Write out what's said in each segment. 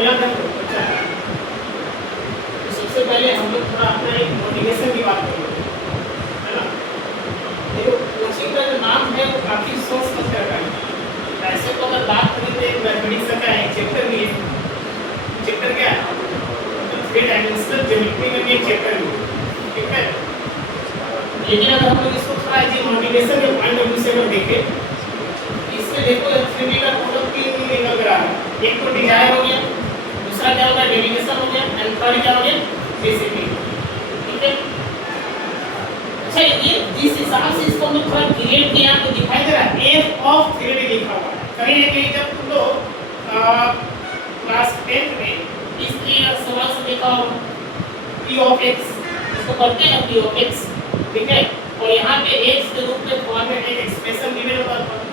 याद रखो बच्चा। तो सबसे पहले हम लोग थोड़ा अपना एक मोटिवेशन की बात करेंगे, है ना। देखो कोचिंग का जो नाम है वो काफी सोच समझ कर रखा है। ऐसे तो अगर बात करें तो एक मैथमेटिक्स का है, चैप्टर भी है। चैप्टर क्या है? थ्री डायमेंशनल ज्योमेट्री में भी एक चैप्टर है, ठीक है। लेकिन अगर हम लोग इसको थोड़ा जी मोटिवेशन के पॉइंट ऑफ व्यू से अगर देखें, इसमें देखो 3D का टोटल 3 निकल रहा है। एक तो डिजायर हो गया, दूसरा क्या होगा डेरिवेशन हो गया, एंड थर्ड क्या हो गया डिसिप्लिन, ठीक है। अच्छा ये जिस हिसाब से इसको हम थोड़ा क्रिएट किया तो दिखाई दे रहा है f ऑफ 3D लिखा हुआ है। कहीं ना कहीं जब तुम लोग क्लास 10th में इसलिए सवाल से देखा हो p ऑफ x, इसको पढ़ते हैं p ऑफ x, ठीक है। और यहाँ पे x के रूप में फॉर्मेट एक एक्सप्रेशन गिवन होता है।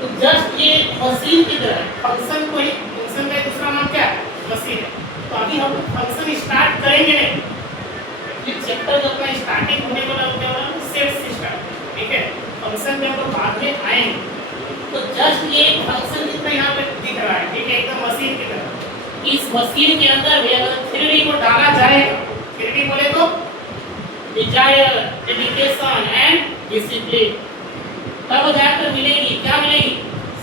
तो जस्ट ये मशीन की तरह फंक्शन को ही, फंक्शन का दूसरा नाम क्या है मशीन है। तो अभी हम फंक्शन स्टार्ट करेंगे नहीं, ये चैप्टर जब अपना स्टार्टिंग होने वाला होने वाला सेट से स्टार्ट, ठीक है। फंक्शन में हम लोग बाद में आएंगे। तो जस्ट ये फंक्शन जितना यहाँ पे दिख रहा है, ठीक है, एकदम मशीन की तरह। इस मशीन के अंदर भी अगर 3D को डाला जाए, 3D बोले तो डिजायर, डेडिकेशन एंड डिसिप्लिन, तब जाकर मिलेगी क्या मिलेगी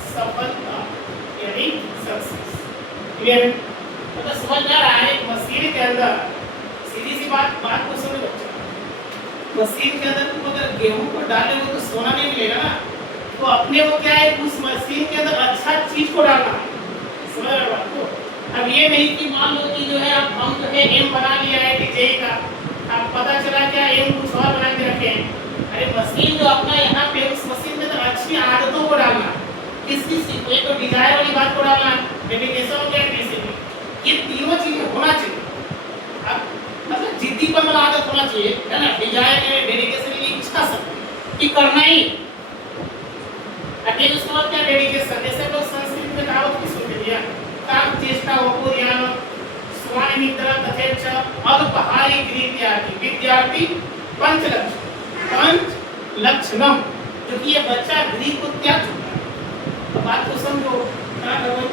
सफलता, यानी सक्सेस। क्लियर है? मतलब समझ आ रहा है मशीन के अंदर सीधी सी बात को समझ बच्चा। मशीन के अंदर तुम अगर गेहूं को डालोगे तो सोना नहीं मिलेगा ना। तो अपने को क्या है उस मशीन के अंदर अच्छा चीज को डालना है, समझ रहे हो बात को। अब ये नहीं कि मान लो कि जो है अब हम जो है एम बना लिया है डीजे का, अब पता चला क्या एम कुछ और बना के रखे हैं। अरे मशीन जो अपना यहाँ पे उस मशीन में तो अच्छी आदतों को डालना, किस को, एक तो डिजायर वाली बात को डालना, डेडिकेशन हो गया, डिसिप्लिन, ये तीनों चीजें होना चाहिए। अब मतलब जिद्दीपन वाला आदत होना चाहिए, है ना। डिजायर है, डेडिकेशन है, इच्छा शक्ति कि करना ही। अभी उसके बाद क्या डेडिकेशन, जैसे लोग संस्कृत में कहावत की सुनते दिया काम चेष्टा वपो ध्यान स्वान निद्रा तथेच अल्पहारी कृत्यादि विद्यार्थी पंच लक्षणम, जो कि ये बच्चा गृह को त्याग चुका है। तो बात को समझो क्या करो।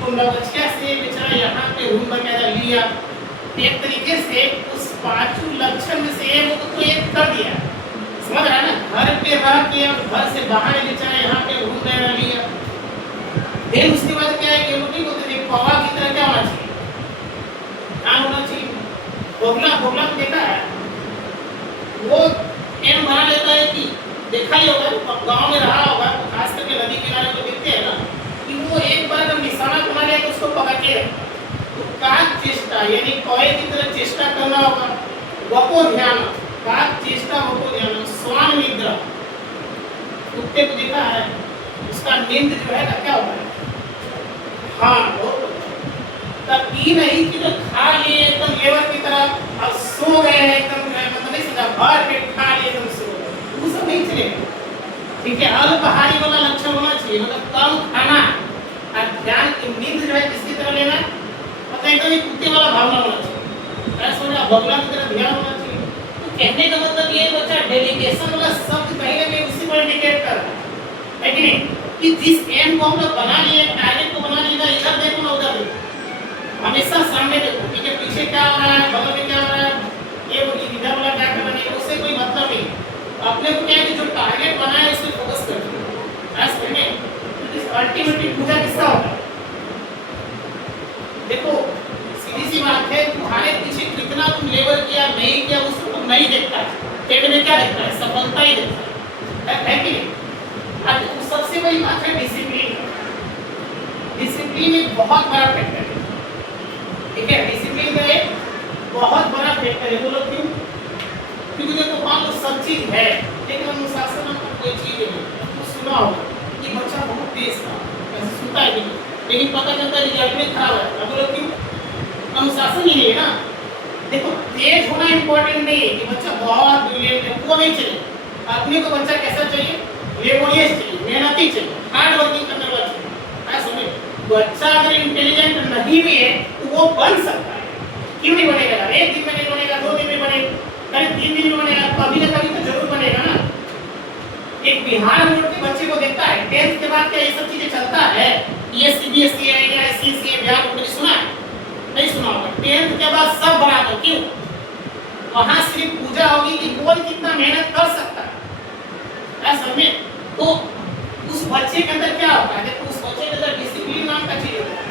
तो नवचिया से बेचारा यहाँ पे रूम वगैरह लिया, एक तरीके से उस पांचों लक्षण में से एक को तो एक कर दिया, समझ रहा है ना। घर पे रह के और घर से बाहर बेचारा यहाँ पे रूम वगैरह लिया। फिर उसके बाद क्या है कि रोटी को तो कौवा की तरह क्या होना चाहिए, क्या होना चाहिए, बोगला बोगला को देखा है वो एम बना लेता है कि देखा ही होगा गांव में रहा होगा, खास करके नदी किनारे को देखते हैं ना कि वो एक बार अगर निशाना बना लिया तो उसको पकड़ के तो काक चेष्टा यानी कौवे की तरह चेष्टा करना होगा। वपो ध्यान, काक चेष्टा वपो ध्यान, स्वान निद्रा, कुत्ते को देखा है उसका नींद जो है क्या होता है, हाँ बहुत तब ये नहीं कि तो खा लिए एकदम लेवर की तरह और सो गए एकदम, मतलब नहीं समझा भर पेट खा लिए एकदम सो गए, वो सब नहीं चलेगा, ठीक है। अल्पहारी वाला लक्षण होना चाहिए, मतलब कम खाना और ध्यान की नींद जो है किसकी तरह लेना, मतलब एकदम कुत्ते वाला भावना होना चाहिए, ऐसा सोचा बगला की तरह ध्यान होना चाहिए। तो कहने का मतलब ये बच्चा डेडिकेशन वाला शब्द कहीं ना कहीं उसी को इंडिकेट कर रहा है कि नहीं, कि जिस एम को हम लोग बना लिए, टारगेट को बना लिया, इधर देखो ना उधर देखो, हमेशा सामने देखो, ठीक है। पीछे क्या हो रहा है, बगल में क्या हो रहा है, ये इधर वाला क्या करना है, उससे कोई मतलब नहीं। अपने को क्या है कि जो टारगेट बना है उस पे फोकस करना है, ऐसा नहीं। अल्टीमेटली पूजा किसका होता है, देखो सीधी सी बात है, तुम्हारे पीछे कितना तुम लेबर किया नहीं किया उसको तुम नहीं देखता है, पेट में क्या देखता है, सफलता ही देखता है कि नहीं। अब सबसे बड़ी बात है डिसिप्लिन। डिसिप्लिन एक बहुत बड़ा फैक्टर है, ठीक है। डिसिप्लिन का एक बहुत बड़ा फैक्टर है, बोलो क्यों? क्योंकि देखो मान लो सब चीज है लेकिन अनुशासन नाम कोई चीज नहीं, तो सुना होगा कि बच्चा बहुत तेज था, ऐसे सुनता है नहीं, लेकिन पता चलता है रिजल्ट में खराब है। अब बोलो क्यों? अनुशासन ही नहीं है ना। देखो तेज होना इंपॉर्टेंट नहीं है कि बच्चा बहुत ब्रिलियंट है, वो नहीं चाहिए। अपने को बच्चा कैसा चाहिए, लेबोरियस चाहिए, मेहनती चाहिए, हार्ड वर्किंग करने वाला चाहिए, ऐसा नहीं। बच्चा अगर इंटेलिजेंट नहीं भी है तो वो बन सकता है, क्यों नहीं बनेगा? एक दिन में नहीं बनेगा, 2 दिन में बनेगा, करीब 3 दिन में बनेगा, कभी ना कभी तो जरूर बनेगा ना। एक बिहार बोर्ड के बच्चे को देखता है 10th के बाद क्या ये सब चीजें चलता है, ये सीबीएसई है या आईसीएसई है, बिहार बोर्ड सुना है? नहीं सुना होगा। 10th के बाद सब बढ़ा दो, क्यों? वहां सिर्फ पूजा होगी कि कौन कितना मेहनत कर सकता है, ऐसा में तो उस बच्चे के अंदर क्या होता है, देखो उस बच्चे के अंदर डिसिप्लिन नाम का चीज होता है,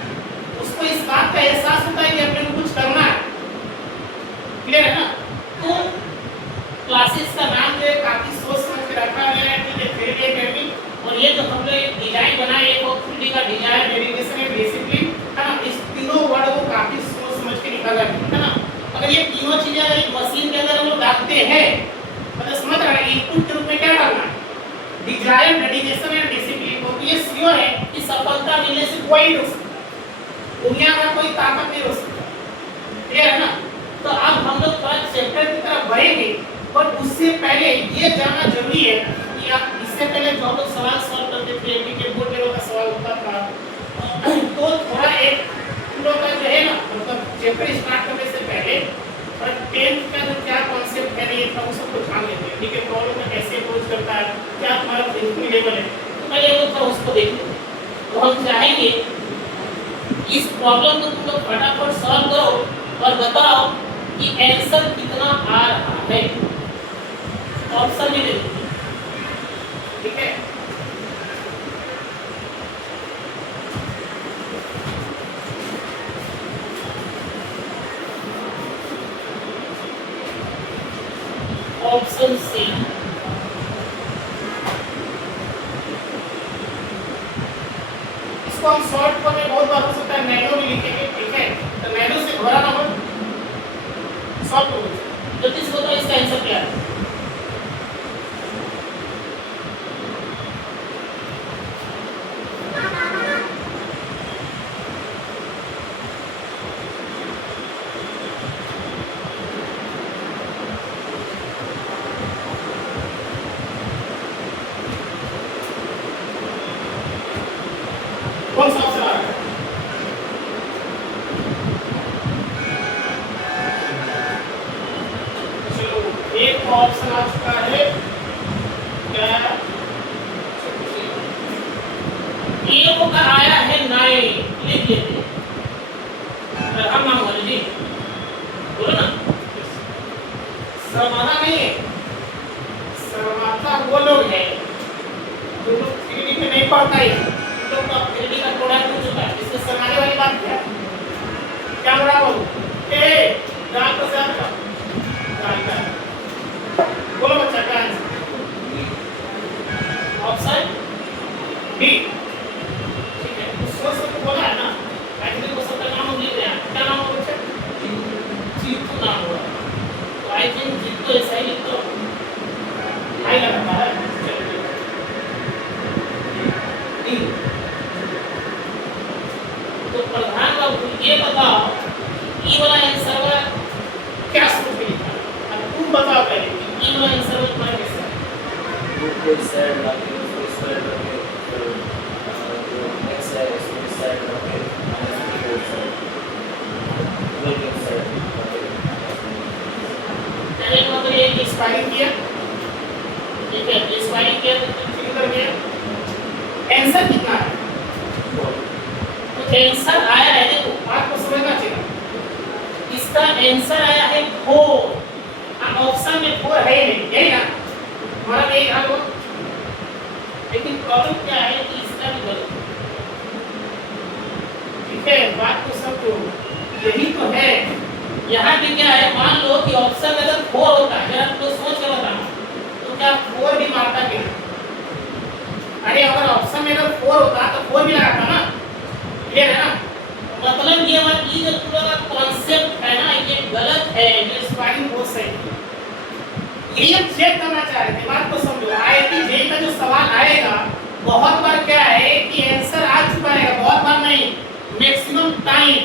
उसको इस बात का एहसास होता है कि अपने को कुछ करना है, क्लियर है ना? तो क्लासेस का नाम जो है काफी सोच समझ के रखा गया है, ठीक है, फिर एकेडमी। और ये जो हम लोग डिजाइन बनाए, एक वो 3D का डिजाइन, डेडिकेशन एंड डिसिप्लिन, है ना, इस तीनों वर्ड को काफी सोच समझ के निकाला गया है ना। अगर ये तीनों चीजें अगर एक मशीन के अंदर हम लोग डालते हैं, मतलब समझ रहे हैं, इनपुट के रूप में क्या डालना है, डिजाइन, डेडिकेशन एंड डिसिप्लिन, तो ये श्योर है कि सफलता मिलने से कोई नहीं रोक सकता, दुनिया में कोई ताकत नहीं रोक सकता, क्लियर है ना? तो अब हम लोग थोड़ा चैप्टर की तरफ बढ़ेंगे, पर उससे पहले ये जानना जरूरी है कि आप इससे पहले जो हम लोग सवाल सॉल्व करते थे, एमपीके बोर्ड लेवल का सवाल होता था, तो थोड़ा एक हम लोग का जो है ना, मतलब चैप्टर स्टार्ट करने से पहले और 10th का जो क्या कॉन्सेप्ट है, ये सब उसको जान लेते हैं, ठीक है, प्रॉब्लम में कैसे अप्रोच करता है, क्या तुम्हारा थिंकिंग लेवल है, तो पहले वो थोड़ा उसको देख लो। तो हम चाहेंगे इस प्रॉब्लम को तुम लोग फटाफट सॉल्व करो और बताओ कि आंसर कितना आ रहा है, ऑप्शन भी दे दो, ठीक है? ऑप्शन सी, इसको हम शॉर्ट फॉर्म में बहुत बार हो सकता है नैनो भी लिखेंगे, ठीक है? तो नैनो से घबराना मत, सॉल्व करो। जल्दी से बताओ इसका आंसर क्या है? कौन सा ऑप्शन आ रहा है? चलो एक ऑप्शन आ चुका है, क्या ये वो का आया है 9, लिख लेते हैं, हम नाम बोले जी, बोलो ना, शर्माना नहीं है, शर्माता वो लोग है जो लोग 3D में नहीं पढ़ता है, लोग का 3D का प्रोडक्ट हो चुका है, इसमें शर्माने वाली बात क्या है? क्या बोला वो? रात को से आपका बोलो बच्चा, क्या आंसर? ऑप्शन बी, ठीक है, उसको सब बोला है ना, एक्चुअली वो सबका नाम लिख रहे हैं, क्या नाम है बच्चा? जीतू नाम हुआ, तो आई थिंक जीतू ऐसा ही लिख दो, आई लगता है, तो प्रधान बाबू ये बताओ, ई वाला आंसर वाला क्या सोच के लिखा है? अब तुम बताओ पहले ई वाला आंसर में तुम्हारा कैसा है? कोई साइड लाके उसको साइड रखे, जो नेक्स्ट है उसको साइड रखे, माइनस की साइड वेलकम साइड पहले मतलब ये एक्सपायरिंग किया, ठीक है, एक्सपायरिंग किया तो फिर कर गया, आंसर कितना है? तो आंसर आया है, देखो आपको समझना चाहिए, इसका आंसर आया है 4, ऑप्शन में 4 है नहीं, यही ना हमारा यही हल हो, लेकिन प्रॉब्लम क्या है कि इसका भी गलत, ठीक है, बात तो समझो, यही तो है। यहाँ भी क्या है, मान लो कि ऑप्शन में अगर 4 होता है, जरा तो सोच के बताना, तो क्या 4 भी मारता क्या? अरे अगर ऑप्शन में अगर 4 होता तो 4 भी लगाता ना, क्लियर है ना? मतलब ये बात, ये जो पूरा कॉन्सेप्ट है ना, ये गलत है, ये स्पाइलिंग हो सही, ये चेक करना चाह रहे थे, बात को समझो। आईआईटी जेईई का जो सवाल आएगा, बहुत बार क्या है कि आंसर आ चुका है, बहुत बार नहीं, मैक्सिमम टाइम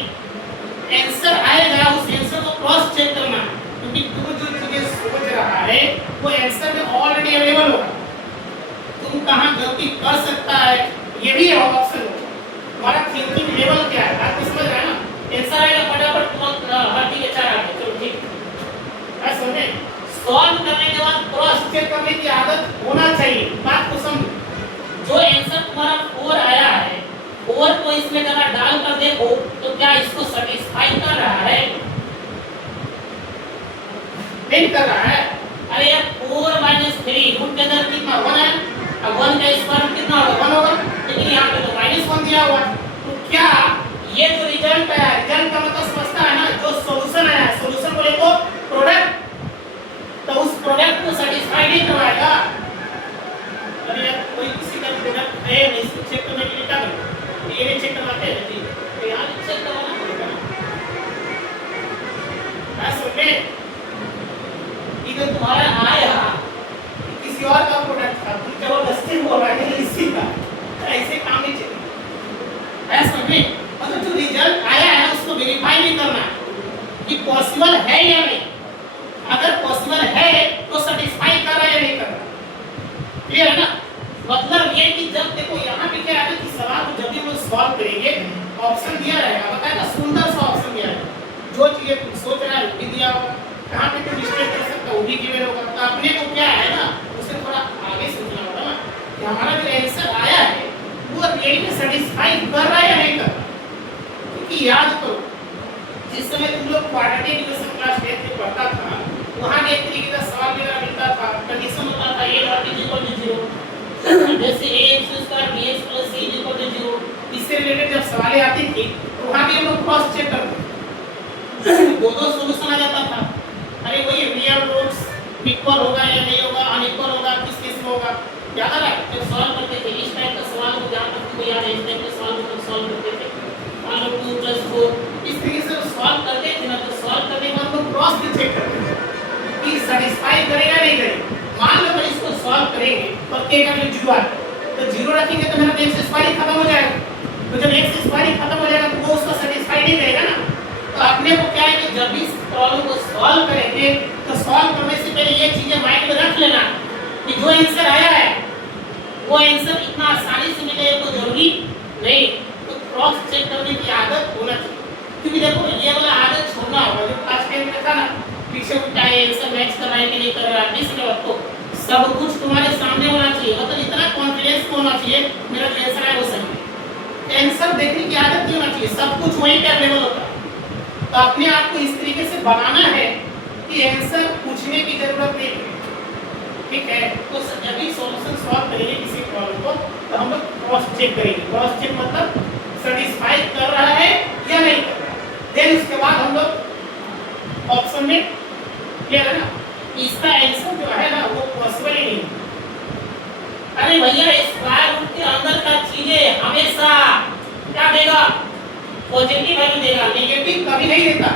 आंसर आएगा, उस आंसर को क्रॉस चेक करना, क्योंकि तू जो चीजें सोच रहा है वो आंसर में ऑलरेडी अवेलेबल होगा, तुम कहां गलती कर सकता है, ये भी ऑप्शन हो, हमारा थिंकिंग लेवल क्या है, आपको समझ रहा है ना? आंसर आएगा फटाफट तुरंत, हां ठीक है, 4 आ गए, चलो ठीक है, समझे? सॉल्व करने के बाद क्रॉस चेक करने की आदत होना चाहिए, बात को समझो। जो आंसर तुम्हारा 4 आया है, 4 को इसको सेटिस्फाई कर रहा है? नहीं कर रहा है। अरे यार 4 - 3 रूट के अंदर कितना 1 है, अब 1 का स्क्वायर कितना होगा 1 होगा, लेकिन यहाँ पे तो -1 दिया हुआ है। तो क्या ये जो रिजल्ट है, रिजल्ट का मतलब समझता है ना, जो सॉल्यूशन है, सॉल्यूशन बोले तो प्रोडक्ट, तो उस प्रोडक्ट को सेटिस्फाई नहीं करवाएगा। अरे यार कोई किसी का प्रोडक्ट है नहीं, इसको चेक करने के लिए क्या करें, ये नहीं चेक करवाते हैं जी, तो यहाँ चेक करवाना पड़ेगा। ऐसा में इधर तुम्हारा आया किसी और का प्रोडक्ट था, तुम जबरदस्ती बोल रहा है इसी का, ऐसे काम नहीं चलेगा। ऐसा में मतलब जो रिजल्ट आया है उसको वेरीफाई नहीं करना कि पॉसिबल है या नहीं, अगर पॉसिबल है तो सेटिस्फाई कर रहा है या नहीं कर रहा। क्लियर है ना? मतलब ये कि जब देखो यहाँ पे क्या है ना कि सवाल को जब भी हम सॉल्व करेंगे ऑप्शन दिया रहेगा, बताएगा सुंदर सा ऑप्शन दिया है, जो चीजें तुम सोच रहा है वो भी दिया होगा, कहाँ पे तुम मिस्टेक कर सकते हो वो भी गिवन होगा। तो अपने को क्या है ना उसे थोड़ा आगे सोचना होगा ना कि हमारा जो आंसर आया है वो रियली में सेटिस्फाई कर रहा है या नहीं कर रहा। क्योंकि याद करो जिस समय तुम लोग क्वाड्रेटिक इक्वेशन क्लास 10 में पढ़ता था वहाँ एक तरीके का सवाल मेरा मिलता था, कंडीशन होता था a not is equal to 0, जैसे ax square bx plus c is equal to 0। इससे रिलेटेड जब सवालें आती थी तो वहाँ भी हम लोग क्रॉस चेक करते, दो सॉल्यूशन आ जाता था। अरे वही रियल रूट्स इक्वल होगा या नहीं होगा, अनइक्वल होगा, किस केस में होगा, याद आ रहा है? जब सॉल्व करते थे इस टाइप का सवाल को जहाँ तक तुमको याद है इस टाइप के सवाल को सॉल्व करते थे 2 + 4 इस तरीके से सॉल्व करते थे ना, तो सॉल्व करने के बाद हम क्रॉस चेक करते थे कि सेटिस्फाई करेगा नहीं करेगा। मान लो अगर इसको सॉल्व करेंगे तो k का वैल्यू 0 है, तो 0 रखेंगे तो मेरा x स्क्वायर खत्म हो जाएगा, तो जब x स्क्वायर खत्म हो जाएगा तो वो उसको सेटिस्फाई नहीं करेगा ना। तो अपने को क्या है कि जब इस प्रॉब्लम को सॉल्व करेंगे तो सॉल्व करने से पहले ये चीजें माइंड में रख लेना कि जो आंसर आया है वो आंसर इतना आसानी से मिलेगा तो जरूरी नहीं, तो क्रॉस चेक करने की आदत होना चाहिए। क्योंकि देखो ये वाला आदत छोड़ना होगा, जो क्लास 10 में था ना पीछे उठाए आंसर मैच कर रहा है कि नहीं कर रहा है, इसलिए आपको सब कुछ तुम्हारे सामने होना चाहिए, मतलब इतना कॉन्फिडेंस होना चाहिए मेरा जो आंसर है वो सही है। आंसर देखने की आदत नहीं होना चाहिए, सब कुछ वहीं पे अवेलेबल होता है। तो अपने आप को इस तरीके से बनाना है कि आंसर पूछने की जरूरत नहीं है, ठीक है? तो जब भी सॉल्यूशन सॉल्व करेंगे किसी प्रॉब्लम को तो हम लोग क्रॉस चेक करेंगे, क्रॉस चेक मतलब सेटिस्फाई कर रहा है या नहीं कर रहा है, देन उसके बाद हम लोग ऑप्शन में क्लियर है ना इसका आंसर जो है ना वो पॉसिबल ही नहीं। अरे भैया स्क्वायर रूट के अंदर का चीजें हमेशा क्या देगा, पॉजिटिव वैल्यू देगा, नेगेटिव कभी नहीं देता।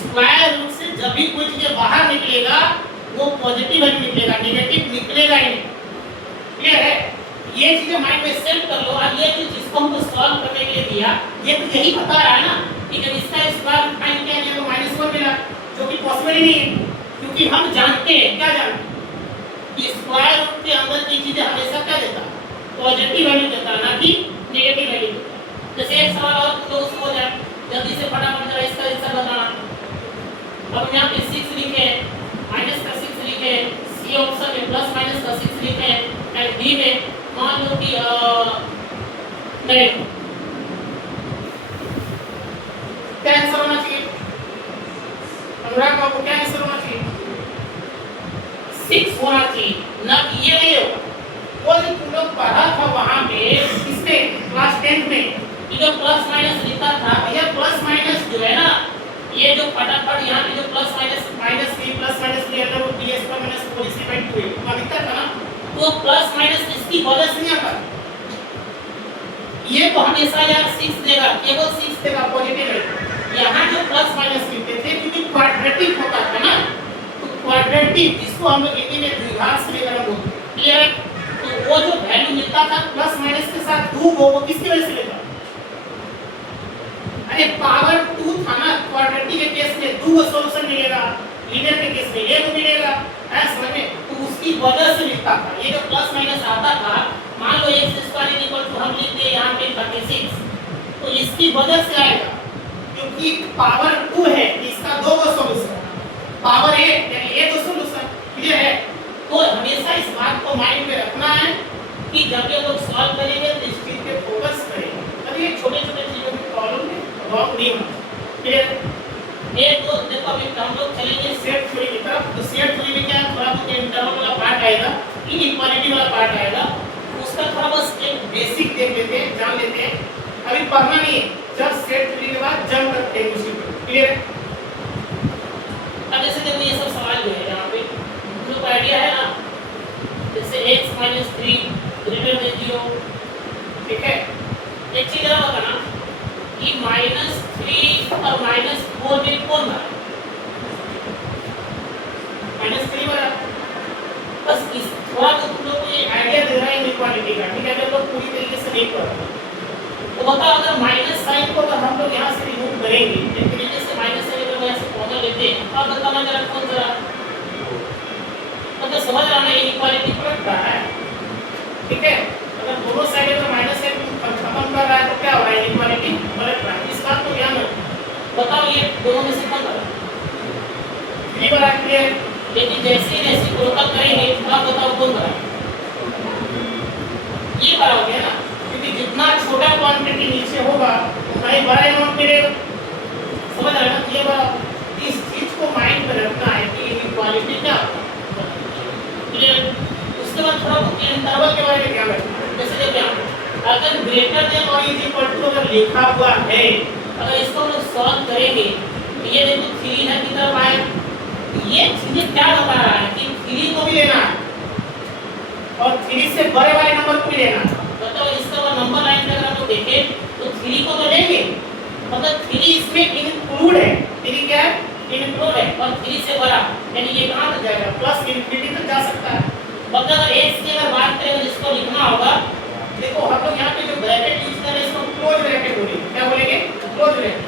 स्क्वायर रूट से जब भी कोई चीज बाहर निकलेगा वो पॉजिटिव वैल्यू निकलेगा, नेगेटिव निकलेगा ही नहीं। क्लियर है? ये चीजें माइंड में सेट कर लो। और ये चीज जिसको हमको सॉल्व करने के लिए दिया ये तो यही बता रहा है ना कि जब इसका स्क्वायर फाइंड किया जाए तो -1 मिला, जो कि पॉसिबल ही नहीं है, क्योंकि हम जानते हैं क्या जानते हैं कि स्क्वायर रूट के अंदर की चीजें हमेशा क्या देता, पॉजिटिव वैल्यू देता, ना कि नेगेटिव वैल्यू देता। जैसे एक सवाल और तो उसको हो जाए जल्दी से फटाफट जरा इसका आंसर बताना। अब यहाँ पे 6 लिखे माइनस का 6 लिखे, सी ऑप्शन में प्लस माइनस का 6 लिखे एंड डी में मान लो कि नहीं क्या आंसर होना चाहिए, अनुराग बाबू क्या आंसर होना चाहिए, 6 होना चाहिए, ना कि ये नहीं होगा। वो जो तुम लोग पढ़ा था वहां पे इसके क्लास 10 में ये जो प्लस माइनस लिखा था, ये प्लस माइनस जो है ना ये जो फटाफट यहाँ पे जो plus minus minus b plus minus b अंदर वो b स्क्वायर माइनस 4c/2 है लिखा था ना, तो प्लस माइनस इसकी वजह से नहीं आता, ये तो हमेशा यार 6 देगा, केवल 6 देगा पॉजिटिव है। यहाँ जो प्लस माइनस लिखते थे क्योंकि क्वाड्रेटिक होता था ना, तो क्वाड्रेटिक जिसको हम लोग हिंदी में द्विघात से लेकर बोलते हैं, क्लियर है? तो वो जो वैल्यू मिलता था प्लस माइनस के साथ 2 वो किसकी वजह से लेता, अरे पावर 2 था ना, क्वाड्रेटिक के केस में 2 सॉल्यूशन मिलेगा, लीनियर के केस में 1 मिलेगा, समझ में? तो उसकी वजह से लिखता था। ये जो प्लस माइनस आता था, मान लो x स्क्वायर इक्वल टू हम लिख दे यहाँ पे 36, तो इसकी वजह से आएगा क्योंकि पावर 2 है, इसका 2 सॉल्यूशन, पावर 1 यानी 1 सॉल्यूशन, क्लियर है? तो हमेशा इस बात को माइंड में रखना है कि जब ये लोग सॉल्व करेंगे तो इस चीज पे फोकस करेंगे। अब ये छोटे-छोटे चीजों की प्रॉब्लम रॉन्ग नहीं होना। क्लियर? एक तो देखो अभी हम लोग चलेंगे सेट थ्योरी की तरफ। तो सेट थ्योरी में क्या है, थोड़ा बहुत इंटरवल वाला पार्ट आएगा, इनइक्वालिटी वाला पार्ट आएगा, उसका थोड़ा बस एक बेसिक देख लेते हैं, जान लेते हैं। अभी पढ़ना नहीं है, जब सेट थ्योरी के बाद जंप करते हैं उसी पर। क्लियर है? अब जैसे देखो ये सब सवाल जो है यहाँ पे लोग आइडिया है ना, जैसे x - 3 ग्रेटर देन 0, ठीक है। एक चीज और बताना कि -3 और -4 में कौन बड़ा है? -3 बड़ा। बस इस थोड़ा तो तुम लोग को ये आइडिया दे रहा है इनइक्वालिटी का, ठीक है। अगर लोग पूरी तरीके से नहीं पढ़ रहे तो बताओ, अगर माइनस साइन को अगर हम लोग यहाँ से रिमूव करेंगे, एक तरीके से माइनस साइन अगर यहाँ से कॉमन लेते हैं, अब बताना जरा कौन सा, मतलब समझ रहा है इनइक्वालिटी पलट रहा है, ठीक है। अगर दोनों साइड अगर माइनस साइन खत्म कर रहा है तो क्या हो रहा है, इनइक्वालिटी पलट रहा है। इस बात को ध्यान रखो। बताओ ये दोनों में से कौन बड़ा है? 3 बड़ा है। क्लियर? लेकिन जैसे जैसे टोटल करेंगे तब बताओ कौन बड़ा है? ये बड़ा हो गया ना, क्योंकि जितना छोटा क्वांटिटी नीचे होगा उतना ही बड़ा अमाउंट मिलेगा। समझ रहे हैं ना? ये बड़ा, इस चीज को माइंड में रखना है कि इनइक्वालिटी क्या होता है। क्लियर? उसके बाद थोड़ा बहुत इंटरवल के बारे में ध्यान रखना है। जैसे देखिए अगर ग्रेटर देन और इज इक्वल टू अगर लिखा हुआ है, अगर इसको हम लोग सॉल्व करेंगे तो ये देखो 3 है की तरफ आए, ये चीजें क्या बता रहा है कि 3 को भी लेना है और 3 से बड़े वाले नंबर को भी लेना है। बताओ इसका नंबर लाइन पे अगर हम लोग देखें तो 3 को तो लेंगे, मतलब 3 इसमें इंक्लूड है। 3 क्या है? इंक्लूड है। और 3 से बड़ा यानी ये कहां तक जाएगा? प्लस इंफिनिटी तक जा सकता है। मतलब अगर x की अगर बात करें तो इसको लिखना होगा, देखो हम लोग यहाँ पे जो ब्रैकेट यूज कर रहे हैं इसको क्लोज ब्रैकेट बोलेंगे। क्या बोलेंगे? Close bracket.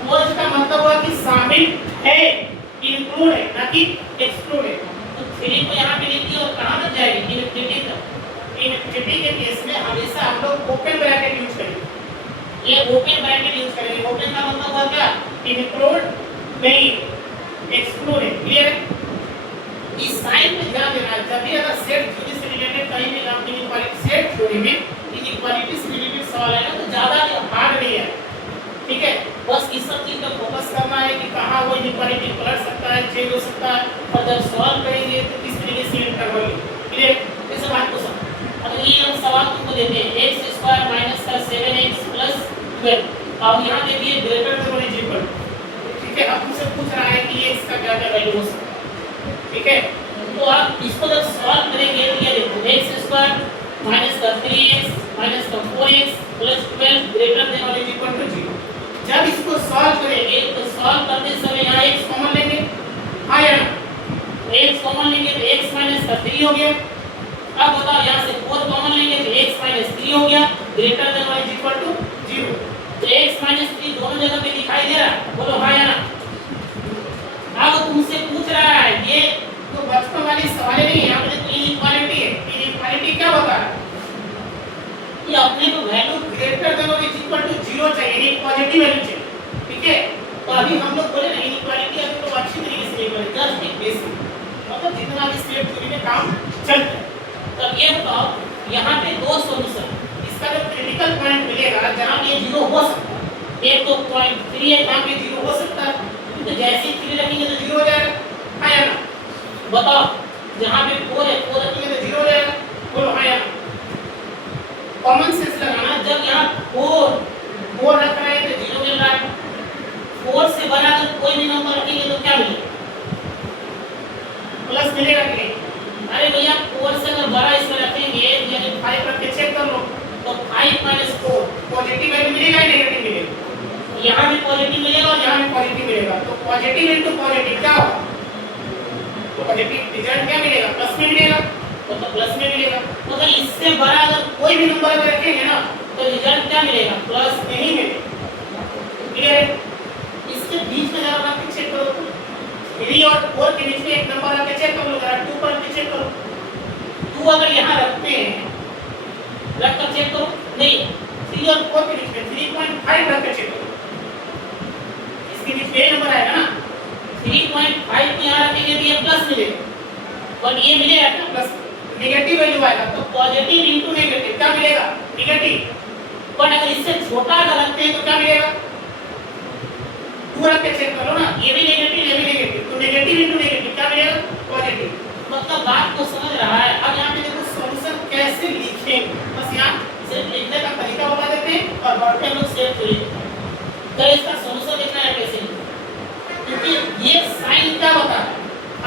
क्लोज का मतलब हुआ कि शामिल है, इंक्लूड है, ना कि एक्सक्लूड है। तो 3 को यहाँ पे लिख दिया और कहां तक जाएगी? इंफिनिटी तक। इंफिनिटी के केस में हमेशा हम लोग ओपन ब्रैकेट यूज करेंगे। ये ओपन ब्रैकेट यूज करेंगे। ओपन का मतलब हुआ क्या? इंक्लूड नहीं, एक्सक्लूड है। क्लियर है? इस साइन पे ध्यान देना है। जब भी अगर सेट थ्योरी से रिलेटेड कहीं भी आप इनइक्वालिटी सेट थ्योरी में इनइक्वालिटी से रिलेटेड सवाल है ना तो ज्यादा हार्ड नहीं है, ठीक है। बस इस सब चीज पे फोकस करना है कि कहां वो इनइक्वालिटी पलट सकता है, चेंज हो सकता है, और जब सॉल्व करेंगे तो किस तरीके से इंटरवल। क्लियर? इस बात को समझ। अगर ये हम सवाल तुमको देते हैं x² - 7x + 12, अब यहां देखिए ग्रेटर देन और इज इक्वल, ठीक है। अब तुमसे पूछ रहा है कि x का क्या क्या वैल्यू हो सकता है, ठीक है। तो आप इसको जब सॉल्व करेंगे तो ये देखो x² - 3x - 4x + 12 greater than और इक्वल टू 0। जब इसको सॉल्व करेंगे तो सॉल्व करते समय यहाँ x कॉमन लेंगे, हाँ या ना? x कॉमन लेंगे तो x - 3 हो गया। अब बताओ यहाँ से 4 कॉमन लेंगे तो x - 3 हो गया, ग्रेटर देन और इक्वल टू 0। तो x - 3 दोनों जगह पे दिखाई दे रहा है, बोलो हाँ या ना? अब तुमसे पूछ रहा है, ये तो बचपन वाली सवाल नहीं है, यहाँ पे तो इनइक्वालिटी है। इनइक्वालिटी क्या होता है? ये अपने को वैल्यू ग्रेटर देन और इक्वल टू 0 चाहिए, यानी पॉजिटिव वैल्यू चाहिए, ठीक है। तो अभी हम लोग बोले ना इनइक्वालिटी अभी तो अच्छी तरीके से नहीं बोले, जस्ट एक बेसिक, मतलब जितना भी स्टेप थ्योरी में काम चलता है। तो ये बताओ यहाँ पे दो सॉल्यूशन, इसका जो क्रिटिकल पॉइंट मिलेगा जहाँ पे 0 हो सकता है, एक तो पॉइंट 3 है जहाँ पे 0 हो सकता है, तो जैसे 3 रखेंगे तो 0 हो जाएगा, हाँ या ना? बताओ जहाँ पे 4 है 4 रखेंगे तो 0 हो जाएगा, बोलो हाँ या ना? कॉमन सेंस लगाना। जब यहाँ 4 रख रहे हैं तो 0 मिल रहा है, 4 से बड़ा अगर कोई भी नंबर रखेंगे तो क्या मिलेगा? प्लस मिलेगा कि नहीं? अरे भैया 4 से अगर बड़ा इसमें रखेंगे यानी 5 रख के चेक कर लो तो 5 - 4 पॉजिटिव वैल्यू मिलेगा या नेगेटिव मिलेगा? यहाँ भी पॉजिटिव मिलेगा और यहाँ भी पॉजिटिव मिलेगा, तो पॉजिटिव इनटू पॉजिटिव क्या होगा? पॉजिटिव रिजल्ट क्या मिलेगा? प्लस में मिलेगा, तो प्लस में मिलेगा। तो अगर इससे बड़ा अगर कोई भी नंबर अगर रखेंगे ना तो रिजल्ट क्या मिलेगा? प्लस में ही मिलेगा। क्लियर है? इसके बीच में जरा आप चेक करो, 3 और 4 के बीच में एक नंबर रख के चेक कर लो, जरा 2 पर के चेक करो। 2 अगर यहाँ रखते हैं, रख कर चेक करो, नहीं 3 और 4 के बीच में 3.5 रख कर चेक करो, इसके बीच में नंबर आएगा ना, 3.5 यहाँ रखेंगे तो ये प्लस मिलेगा और ये मिलेगा क्या? प्लस। नेगेटिव वैल्यू आएगा तो पॉजिटिव इनटू नेगेटिव क्या मिलेगा? नेगेटिव। पर अगर इससे छोटा अगर रखते हैं तो क्या मिलेगा? 2 रख के चेक करो ना, ये भी नेगेटिव ये भी नेगेटिव, तो नेगेटिव इनटू नेगेटिव क्या मिलेगा? पॉजिटिव। मतलब बात को समझ रहा है। अब यहाँ पे देखो सॉल्यूशन कैसे लिखें, बस यहाँ सिर्फ लिखने का तरीका बता देते हैं और बढ़ के हम लोग सेव करेंगे। तो इसका सॉल्यूशन लिखना है कैसे, क्योंकि ये साइन क्या बता है,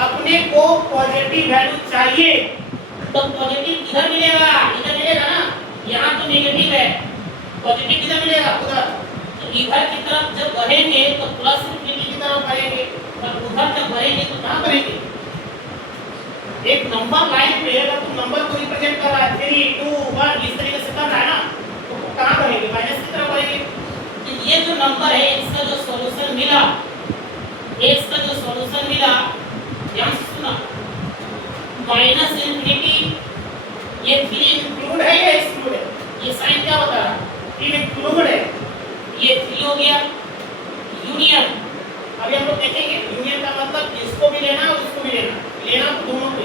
अपने को पॉजिटिव वैल्यू चाहिए तो पॉजिटिव किधर मिलेगा? इधर मिलेगा ना, यहाँ तो नेगेटिव है, पॉजिटिव किधर मिलेगा? उधर। तो इधर की तरफ जब बढ़ेंगे तो प्लस इनफिनिटी की तरफ बढ़ेंगे और उधर जब बढ़ेंगे तो कहाँ बढ़ेंगे? एक नंबर लाइन पे अगर तुम नंबर को रिप्रेजेंट कर रहा है 3 2 1 इस तरीके से कर रहा है ना, तो कहाँ बढ़ेंगे? माइनस की तरफ बढ़ेंगे। तो ये जो नंबर है इसका जो सॉल्यूशन मिला, इसका जो सॉल्यूशन मिला, ध्यान से सुना, माइनस इनफिनिटी, ये 3 इंक्लूड है या एक्सक्लूड है? ये साइन क्या बता रहा है? 3 इंक्लूड है, ये 3 हो गया यूनियन। अभी हम लोग देखेंगे यूनियन का मतलब इसको भी लेना और इसको भी लेना, लेना तो दोनों को।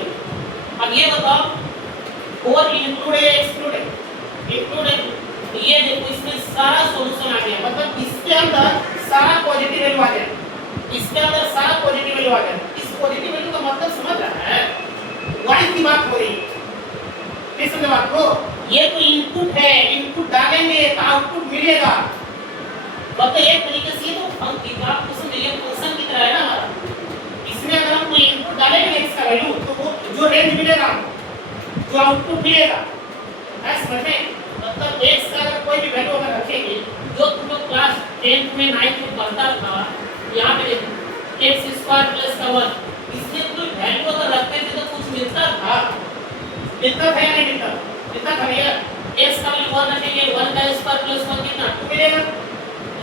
अब ये बताओ 4 इंक्लूड है या एक्सक्लूड है? इंक्लूड है। तो ये देखो इसमें सारा सॉल्यूशन आ गया, मतलब इसके अंदर सारा पॉजिटिव वैल्यू आ गया, इसके अंदर सारा पॉजिटिव वैल्यू आ गया। इस पॉजिटिव वैल्यू का मतलब समझ रहा है, y की बात हो रही है, नहीं समझ बात को? ये तो इनपुट है, इनपुट डालेंगे तो आउटपुट मिलेगा। मतलब एक तरीके से ये तो फंक्शन की तरह है ना हमारा। इसमें अगर हम कोई इनपुट डालेंगे x का वैल्यू तो वो जो रेंज मिलेगा, जो आउटपुट मिलेगा, है समझ में? मतलब x का अगर कोई भी वैल्यू अगर रखेंगे, जो तुम लोग क्लास 10th में 9th में पढ़ता था, यहाँ पे देखो x² + 1, इसमें कोई वैल्यू अगर रखते थे तो कुछ मिलता था? मिलता था या नहीं मिलता? मिलता था यार। x का वैल्यू 1 रखेंगे, 1 का स्क्वायर + 1 कितना 2 मिलेगा।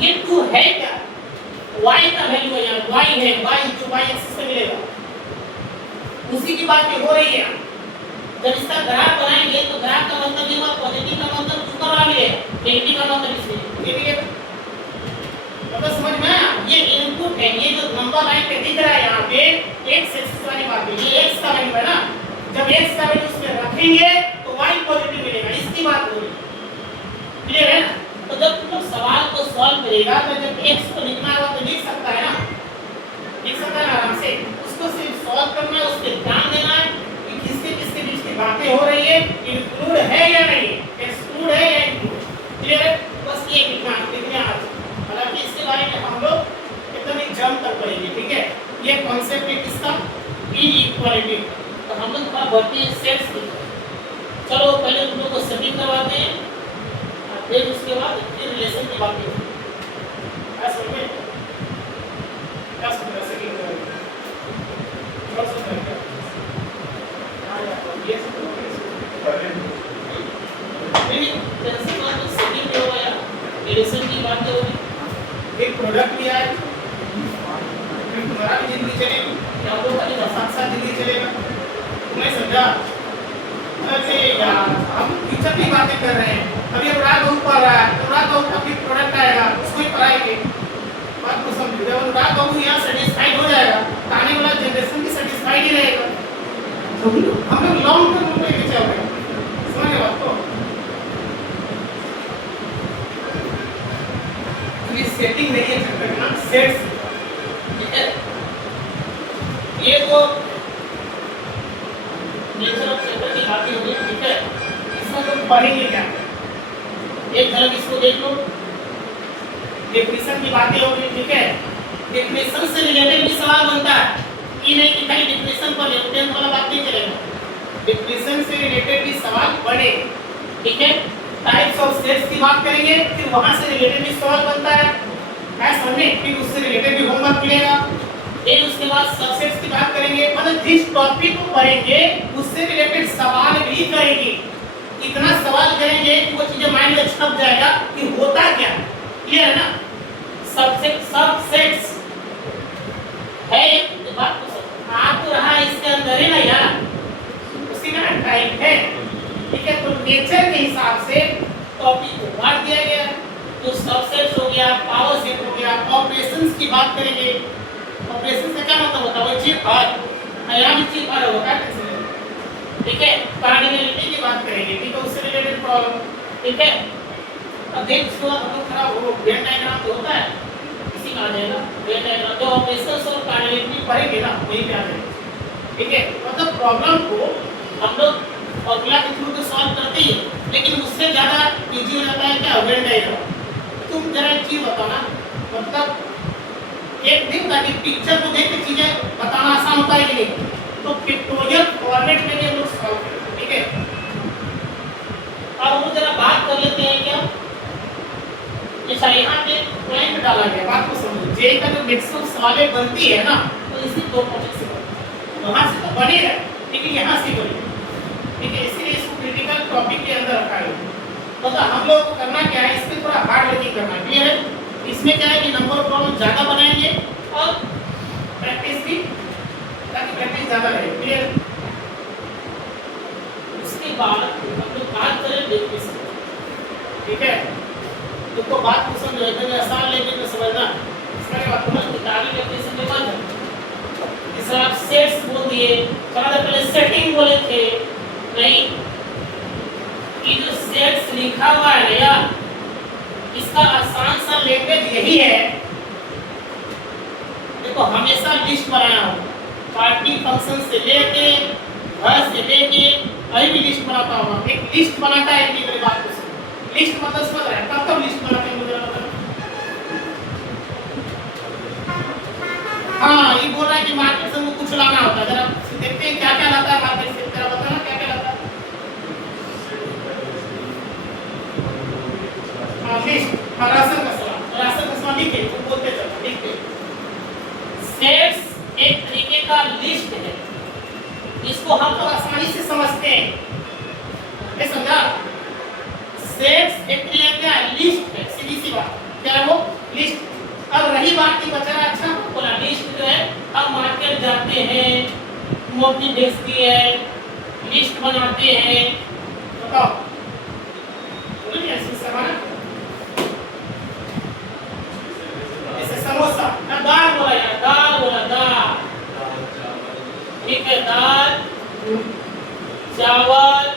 ये 2 है क्या? y का वैल्यू है यार, y है, y जो y एक्सिस पे मिलेगा, उसी की बात हो रही है। जब इसका ग्राफ बनाएंगे तो ग्राफ का मतलब ये हुआ, पॉजिटिव का मतलब ऊपर वाली है, नेगेटिव का मतलब इसमें ये मिलेगा। मतलब समझ में आया? ये इनपुट है, ये जो नंबर लाइन पे दिख रहा है यहाँ पे x एक्सिस वाली बात है, ये x का वैल्यू है ना। जब x का वैल्यू इसमें रखेंगे तो y पॉजिटिव मिलेगा, इसकी बात हो रही है। क्लियर है ना? तो जब तुम लोग सवाल को सॉल्व करेगा तो जब x को लिखना होगा तो लिख सकता है ना, लिख सकता है ना आराम से। उसको सिर्फ सॉल्व करना है, उस पे ध्यान देना है कि किसके किसके बीच की बातें हो रही है, इंक्लूड है या नहीं, एक्सक्लूड है या इंक्लूड। क्लियर है? बस ये लिखना है आज। हालांकि इसके बारे में हम लोग एकदम ही जम कर पढ़ेंगे, ठीक है? ये कॉन्सेप्ट है किसका? इनइक्वालिटी। तो हम लोग थोड़ा बढ़ते हैं सेट्स की। चलो पहले तुम लोग को सेटिंग करवाते हैं, फिर उसके बाद फिर रिलेशन की बात करेंगे। क्या समझ में? क्या समझ रहे सेटिंग करेंगे? और समझ रहे क्या? ये सब नहीं टेंशन मत लो, सेटिंग जो है यार, रिलेशन की बात जो है, एक प्रोडक्ट लिया है, फिर तुम्हारा भी जिंदगी चलेगी, क्या वो खाली साथ साथ जिंदगी चलेगा? तुम्हें समझा? अरे यार हम टीचर की बातें कर रहे हैं, अभी अनुराग बहू पढ़ रहा है, अनुराग बहू का भी प्रोडक्ट आएगा, उसको ही पढ़ाएंगे। बात को समझो, जब अनुराग बहू यहाँ सेटिस्फाइड हो जाएगा तो आने वाला जनरेशन भी सेटिस्फाइड ही रहेगा। हम लोग लॉन्ग टर्म में लेके चल रहे हैं, समझ बात को? ये सेटिंग नहीं है चक्कर ना, सेट्स, ठीक है? ये तो नेचर ऑफ चैप्टर की बातें होगी, ठीक है? इसमें तो पढ़ेंगे क्या? एक झलक इसको देख लो, डेफिनेशन की बातें होगी, ठीक है? डेफिनेशन से रिलेटेड भी सवाल बनता है, ये नहीं कि खाली डेफिनेशन पर टेंथ वाला बात नहीं चलेगा, डेफिनेशन से रिलेटेड भी सवाल बने, ठीक है? टाइप्स ऑफ सेट्स की बात करेंगे, फिर वहां से रिलेटेड भी सवाल बनता है समझे? फिर उससे रिलेटेड भी होमवर्क मिलेगा, फिर उसके बाद सबसेट्स की बात करेंगे, मतलब जिस टॉपिक को पढ़ेंगे उससे रिलेटेड सवाल भी करेंगे। इतना सवाल करेंगे कि वो चीजें माइंड में छप जाएगा कि होता क्या। क्लियर है ना? सबसेट्स है एक बात को आप तो रहा इसके अंदर है ना यार, उसी में टाइप है, ठीक है? तो नेचर के हिसाब से टॉपिक को बांट दिया गया, तो सबसेट्स हो गया, पावर सेट हो गया, ऑपरेशंस की बात करेंगे। ऑपरेशंस का क्या मतलब होता है? वो चिप और यहाँ भी चिप और होता है, ठीक है? कार्डिनलिटी की बात करेंगे, ठीक है? उससे रिलेटेड प्रॉब्लम, ठीक है? अब देख इसको हम लोग खराब हो वेन डायग्राम जो होता है, इसी मशीन आ जाएगा, वेन डायग्राम जो ऑपरेशंस और काइनेटिक पढ़ेंगे ना वहीं पे आ जाएगा। ठीक है, मतलब प्रॉब्लम को हम लोग फॉर्मूला के थ्रू तो सॉल्व करते ही है, लेकिन उससे ज़्यादा इजी हो जाता है क्या, वेन डायग्राम। तुम जरा एक चीज़ बताना, मतलब एक दिन ताकि पिक्चर को देख के चीज़ें बताना आसान होता है कि नहीं, तो पिक्टोरियल फॉर्मेट में भी हम लोग सॉल्व करेंगे। ठीक है, अब हम जरा बात कर लेते हैं क्या, जैसा यहाँ पे पॉइंट डाला गया, बात को समझो। जे का जो मैक्सिमम सवालें बनती है ना, तो इसी दो टॉपिक से बनती है, वहाँ से तो बनेगा लेकिन यहाँ से बनेगा। ठीक है, इसीलिए इसको क्रिटिकल टॉपिक के अंदर रखा है। मतलब हम लोग को करना क्या है, इसमें थोड़ा हार्ड वर्किंग करना है, क्लियर है। इसमें क्या है कि नंबर ऑफ प्रॉब्लम ज़्यादा बनाएंगे और प्रैक्टिस भी, ताकि प्रैक्टिस ज़्यादा रहे, क्लियर। उसके बाद हम लोग बात करें डेफिनेशन। ठीक है, तुमको बात को समझ में आसान लेकिन में समझना, इसके बाद तुम किताबी डेफिनेशन में मत जाओ। जैसे आप सेट्स बोल दिए, पहले सेटिंग बोले थे, नहीं कि जो सेट्स लिखा हुआ है यार, इसका आसान सा लैंग्वेज यही है। देखो हमेशा लिस्ट बनाया हूँ, पार्टी फंक्शन से लेके घर से लेके अभी भी लिस्ट बनाता हूँ। एक लिस्ट बनाता है कि मेरी बात को समझो। लिस्ट मतलब समझ रहा है, कब लिस्ट बनाते हैं मुझे बता। हाँ, ये बोल रहा है कि मार्केट से कुछ लाना होता है, जरा देखते हैं क्या क्या लाता है मार्केट से, जरा बताना क्या क्या लाता है। लिस्ट, राशन का सवाल लिखे, तुम बोलते चलो लिखते। सेट्स एक तरीके का लिस्ट है, इसको हम लोग आसानी से समझते हैं, ये समझा। सेट्स एक तरीके का लिस्ट है, सीधी सी बात, क्या है वो लिस्ट। अब रही बात की बचा, अच्छा बोला लिस्ट जो है, हम मार्केट जाते हैं, मोटी देखती है, लिस्ट बनाते हैं, बताओ बोलिए ऐसे सवाल। समोसा, दाल बोला यार, दाल बोला, दाल, ठीक है, दाल चावल,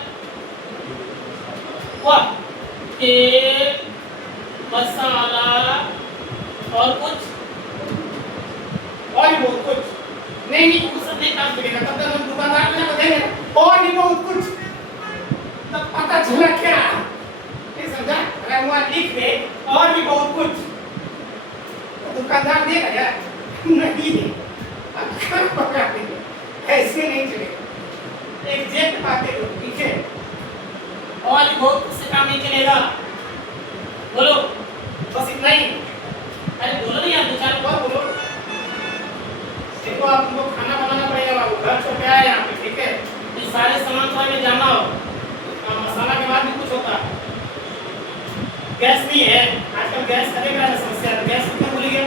वाह, तेल, मसाला और कुछ और भी बहुत कुछ। नहीं वो सब नहीं काम करेगा, तब तक हम दुकानदार को बताएंगे और भी बहुत कुछ, तब पता चला क्या, ये समझा। अगर वहाँ लिख दे और भी बहुत कुछ, दुकानदार देगा यार, नहीं दे, अब पकड़ा देंगे, ऐसे नहीं चलेगा। एग्जैक्ट बातें हो, ठीक है, और बहुत से काम नहीं चलेगा। बोलो बस इतना ही, अरे बोलो नहीं यार, दो चार बार बोलो। देखो आप तुमको खाना बनाना पड़ेगा बाबू, घर छोड़ के आए यहाँ पे, ठीक है, ये सारे सामान तुम्हारे में जाना हो, मसाला के बाद भी कुछ होता है। गैस नहीं है आजकल, गैस करेगा ना समस्या, गैस क्यों भूल गए,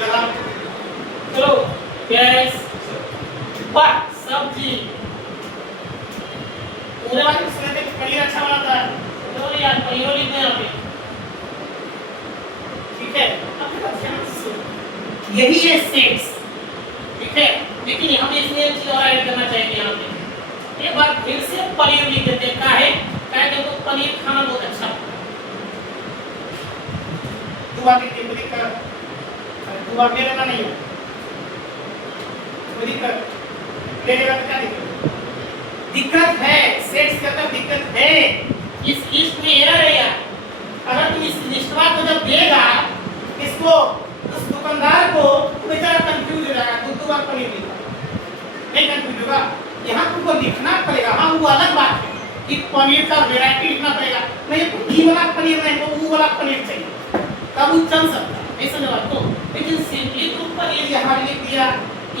लगा चलो गैस, वाह सब्जी, पूरे वाले सुने थे पनीर अच्छा बनाता है, तो यार पनीर लिख दे यहाँ पे, ठीक है। अब ध्यान से यही है सेट्स, ठीक है, लेकिन हम इसमें एक चीज और ऐड करना चाहेंगे यहाँ पे, एक बार फिर से पनीर लिख देते हैं, काहे देखो पनीर खाना बहुत अच्छा है। दुआ की टिप्पणी कर, दुआ ले लेना नहीं है, कोई दिक्कत ले लेगा तो क्या दिक्कत है, सेट्स के अंदर दिक्कत है, इस लिस्ट में एरर है यार। अगर तुम इस लिस्टवा को जब देगा इसको उस दुकानदार को, तो बेचारा कंफ्यूज हो जाएगा, दो बार पनीर लिखा, नहीं कंफ्यूज होगा। यहाँ तुमको लिखना पड़ेगा, हाँ वो अलग बात है कि पनीर का वेराइटी लिखना पड़ेगा, नहीं ये वाला पनीर नहीं, वो वाला पनीर चाहिए, तब वो चल सकता है, नहीं समझ आपको। लेकिन सिंपली तुम पनीर यहाँ लिख दिया,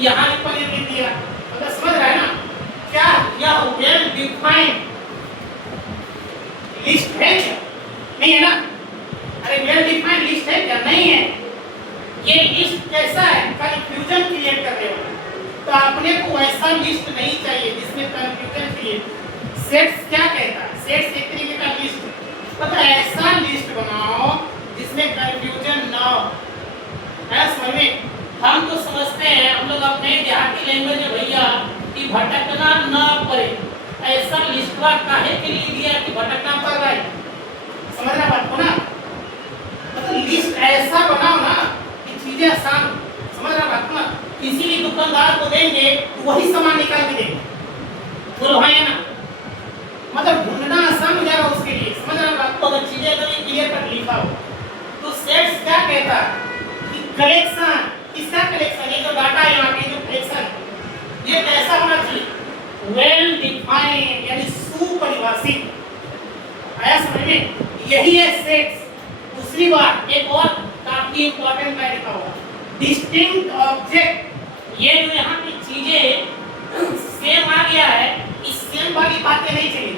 यहाँ भी पनीर लिख दिया, मतलब समझ रहा है ना क्या, यह वेल डिफाइंड लिस्ट है क्या, नहीं है ना। अरे वेल डिफाइंड लिस्ट है क्या, नहीं है। ये लिस्ट कैसा है, कंफ्यूजन क्रिएट करने वाला, तो आपने को वैसा लिस्ट नहीं चाहिए जिसमें कंफ्यूजन क्रिएट। सेट्स क्या कहता है, सेट्स एक तरीके का लिस्ट है, मतलब ऐसा लिस्ट बनाओ जिसमें कंफ्यूजन ना हो, है समझ में। हम तो समझते हैं, हम लोग अपने देहाती लैंग्वेज में भैया कि भटकना ना पड़े, ऐसा लिस्टवा काहे के लिए दिया कि भटकना पड़ रहा है, समझना बात को ना। मतलब लिस्ट ऐसा बनाओ ना कि चीजें आसान, समझ रहा बात ना? किसी भी दुकानदार को देंगे तो वही सामान निकाल के देंगे, बोलो हाँ या ना? मतलब ढूंढना आसान हो जाएगा उसके लिए, समझ रहा बात? तो अगर चीजें अगर ये क्लियर कट लिखा हो तो सेट्स क्या कहता है कि कलेक्शन, किसका कलेक्शन? ये जो डाटा है यहाँ पे जो कलेक्शन, ये कैसा होना चाहिए? वेल डिफाइंड, यानी सुपरिभाषित। आया समझ में? यही है सेट्स। दूसरी बात एक और काफी इंपॉर्टेंट मैं लिखा हुआ, डिस्टिंक्ट ऑब्जेक्ट। ये जो यहाँ की चीजें सेम आ गया है, इस सेम वाली बातें नहीं चाहिए,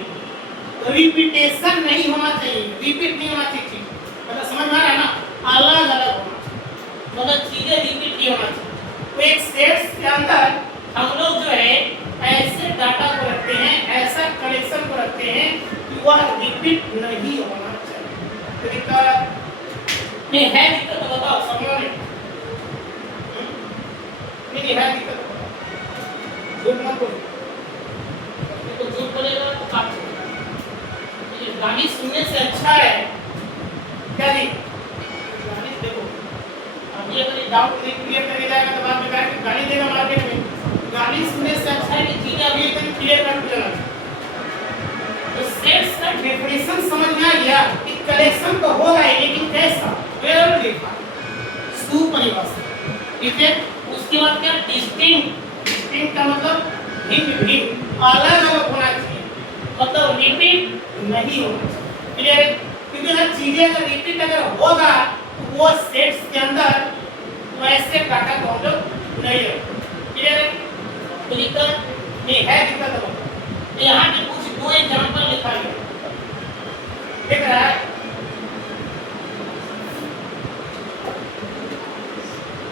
रिपीटेशन नहीं होना चाहिए, रिपीट नहीं होना चाहिए चीज, मतलब समझ में आ रहा है ना? अलग अलग होना चाहिए, मतलब चीजें रिपीट नहीं होना चाहिए। तो एक सेट्स के अंदर हम लोग जो है ऐसे डाटा को रखते हैं, ऐसा कलेक्शन को रखते हैं कि वह रिपीट नहीं होना चाहिए। तो दिक्कत नहीं है, दिक्कत तो बताओ समझो नहीं, नहीं है दिक्कत तो बताओ, झूठ मत बोलो, तो झूठ बोलेगा तो पाप चलेगा। ये गाली सुनने से अच्छा है क्या जी? गाली देखो, अब ये अगर डाउट नहीं क्लियर करके जाएगा तो बाद में कहेगा गाली देगा मार्केट में। गाली सुनने से अच्छा है कि चीजें अभी एकदम क्लियर कर देना। तो सेट्स का डेफिनेशन समझ में आ गया कि कलेक्शन तो हो रहा है लेकिन कैसा? वेल डिफाइंड, सुपरिभाषित, ठीक है? उसके बाद क्या? डिस्टिंक्ट। डिस्टिंक्ट का मतलब भिन्न भिन्न, अलग अलग होना चाहिए, मतलब रिपीट नहीं होना चाहिए, क्लियर है? क्योंकि अगर चीजें अगर रिपीट अगर होगा तो वो सेट्स के अंदर वैसे डाटा को हम लोग नहीं रखेंगे, क्लियर है? तो दिक्कत नहीं है, दिक्कत हो तो यहाँ पे कुछ दो एग्जांपल लिखा गया, दिख रहा है?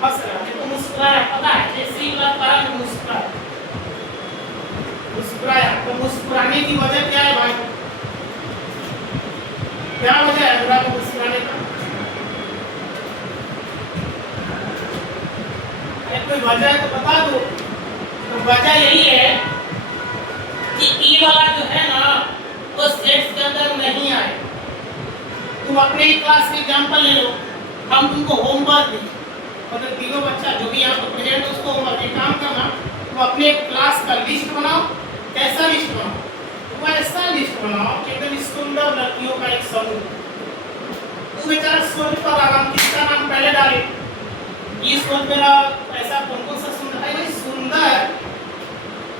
हंस रहा है तो मुस्कुराया, पता है? जैसे ही बात करा तो मुस्कुराया, मुस्कुराया तो मुस्कुराने की वजह क्या है भाई? क्या वजह है बुरा को मुस्कुराने का? अरे कोई वजह है तो बता दो। तो वजह यही है कि ई वाला जो है ना वो सेट्स के अंदर नहीं आए। तुम अपने ही क्लास के एग्जांपल ले लो, हम तुमको होमवर्क दें, मतलब तीनों बच्चा जो भी यहाँ पर प्रेजेंट है उसको होमवर्क एक काम करना, तुम अपने क्लास का लिस्ट बनाओ। कैसा लिस्ट बनाओ? वो ऐसा लिस्ट बनाओ कि एकदम सुंदर लड़कियों का एक समूह। तू बेचारा सोच पर आराम, किसका नाम पहले डाले? ये सोच मेरा ऐसा कौन कौन सा सुंदर है? भाई सुंदर,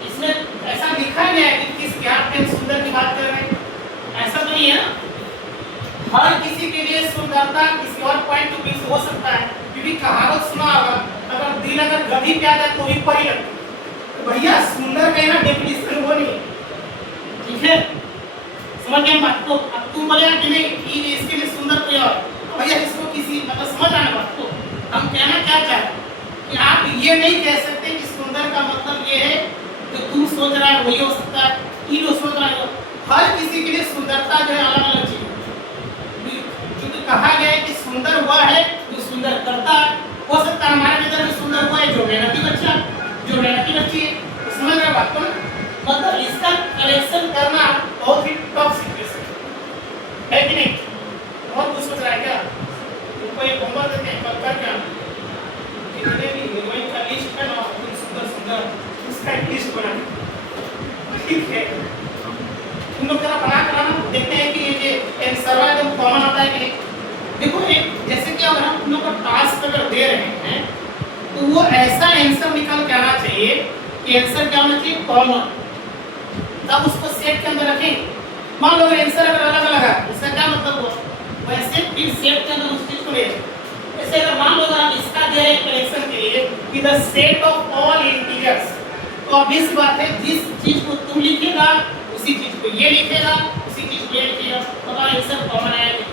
इसमें ऐसा लिखा गया है कि किस ज्ञान में सुंदर की बात कर रहे हैं, ऐसा तो नहीं है ना? हर किसी के लिए सुंदरता किसी और पॉइंट ऑफ व्यू से हो सकता है, क्योंकि कहावत सुना होगा, अगर दिल अगर गधी पे आ जाए तो भी परी लगती है। तो भैया सुंदर का ना डेफिनेशन वो नहीं, ठीक है? समझ गए बात? तो अब तुम बोलेगा कि नहीं कि इसके लिए सुंदर कोई और, तो भैया इसको किसी मतलब समझ आना बात को हम कहना क्या चाहते कि आप ये नहीं कह सकते कि सुंदर का मतलब ये है जो तुम सोच रहा है वही हो सकता है, ये जो सोच रहा है। हर किसी के लिए सुंदरता जो है अलग अलग चीज, क्योंकि कहा गया है कि सुंदर हुआ है जो सुंदर करता है। हो सकता है हमारे नजर में सुंदर हुआ है जो मेहनती बच्चा, जो मेहनती बच्ची है। तो समझ रहे बात को? मतलब इसका कलेक्शन करना बहुत ही टफ सिचुएशन है कि नहीं? बहुत कुछ सोच रहा है क्या? तुमको एक होमवर्क देते हैं, कल कर क्या जितने भी हीरोइन का लिस्ट है ना सुंदर सुंदर, उसका एक लिस्ट बना, ठीक है? तुम लोग जरा बना कर आना, देखते हैं कि ये आंसर है तो कॉमन आता है कि नहीं। देखो एक जैसे कि अगर हम तुम लोग को टास्क अगर दे रहे हैं तो वो ऐसा आंसर निकल के आना चाहिए कि आंसर क्या होना चाहिए? कॉमन, तब उसको सेट के अंदर रखें। मान लो आंसर अगर अलग अलग है, इसका क्या मतलब हुआ? वैसे फिर सेट के अंदर उस चीज को ले, जैसे अगर मान लो अगर हम इसका दे रहे हैं कलेक्शन के लिए कि the set of all integers, तो ऑब्वियस बात है जिस चीज को तुम लिखेगा उसी चीज को ये लिखेगा, उसी चीज को ये लिखेगा, तो आंसर कॉमन आएगा।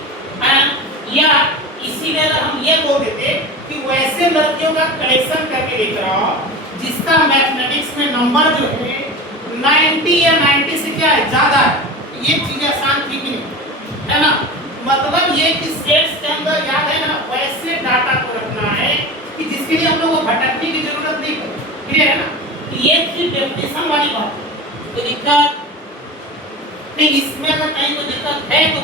या इसीलिए अगर हम ये बोल देते कि वैसे लड़कियों का कलेक्शन करके लिख रहा हूं जिसका मैथमेटिक्स में नंबर जो है 90 या 90 से क्या है ज्यादा है, ये चीजें आसान थी कि नहीं, है ना? मतलब ये कि सेट्स के अंदर याद है ना वैसे डाटा को रखना है कि जिसके लिए हम लोग को भटकने की जरूरत नहीं पड़े, क्लियर है ना? ये थी डेफिनेशन वाली बात। तो दिक्कत नहीं, इसमें अगर कहीं कोई दिक्कत है तो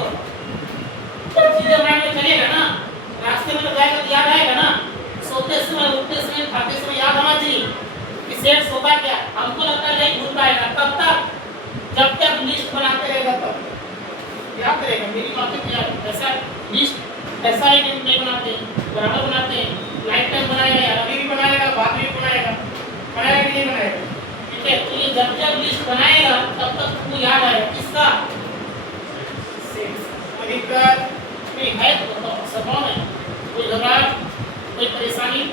चीजें माइंड में चलेगा ना, रास्ते में तो जाएगा तो याद आएगा ना, सोते सेट्स होगा क्या, हमको लगता है नहीं भूल पाएगा तब तक जब तक लिस्ट बनाते रहेगा तब याद रहेगा मेरी बातें क्या ऐसा लिस्ट ऐसा ही नहीं बनाते बराबर बनाते हैं लाइफ टाइम बनाएगा यार अभी भी बनाएगा बाद में भी बनाएगा बनाएगा कि नहीं बनाएगा ठीक है। तो ये जब जब लिस्ट बनाएगा तब तक तुमको याद आएगा किसका अधिकतर नहीं है तो संभव है कोई घबराहट कोई परेशानी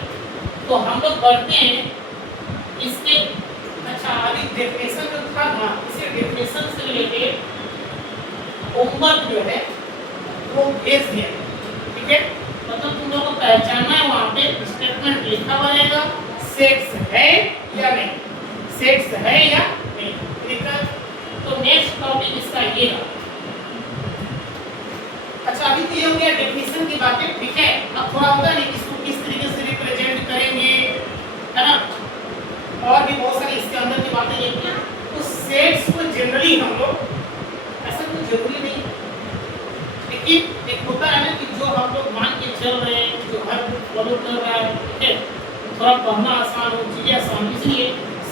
तो हम लोग बढ़ते हैं इसके अच्छा अभी डेफिनेशन जो था ना इसे डेफिनेशन से रिलेटेड होमवर्क जो है वो भेज दिया ठीक है। मतलब तुम लोगों को पहचानना है वहाँ पे स्टेटमेंट लिखा हुआ रहेगा सेट्स है या नहीं सेट्स है या नहीं ठीक है। तो नेक्स्ट टॉपिक इसका ये है। अच्छा अभी तो ये हो गया डेफिनेशन की बातें ठीक है। अब थोड़ा होता नहीं इसको किस तरीके से रिप्रेजेंट करेंगे है ना और भी बहुत सारी इसके अंदर की बातें देखना। तो सेट्स को जनरली हम लोग ऐसा कुछ जरूरी नहीं लेकिन एक होता है ना कि जो हम लोग मान के चल रहे हैं जो हर फॉलो कर रहा है ठीक है थोड़ा पढ़ना आसान हो चीजें आसान इसलिए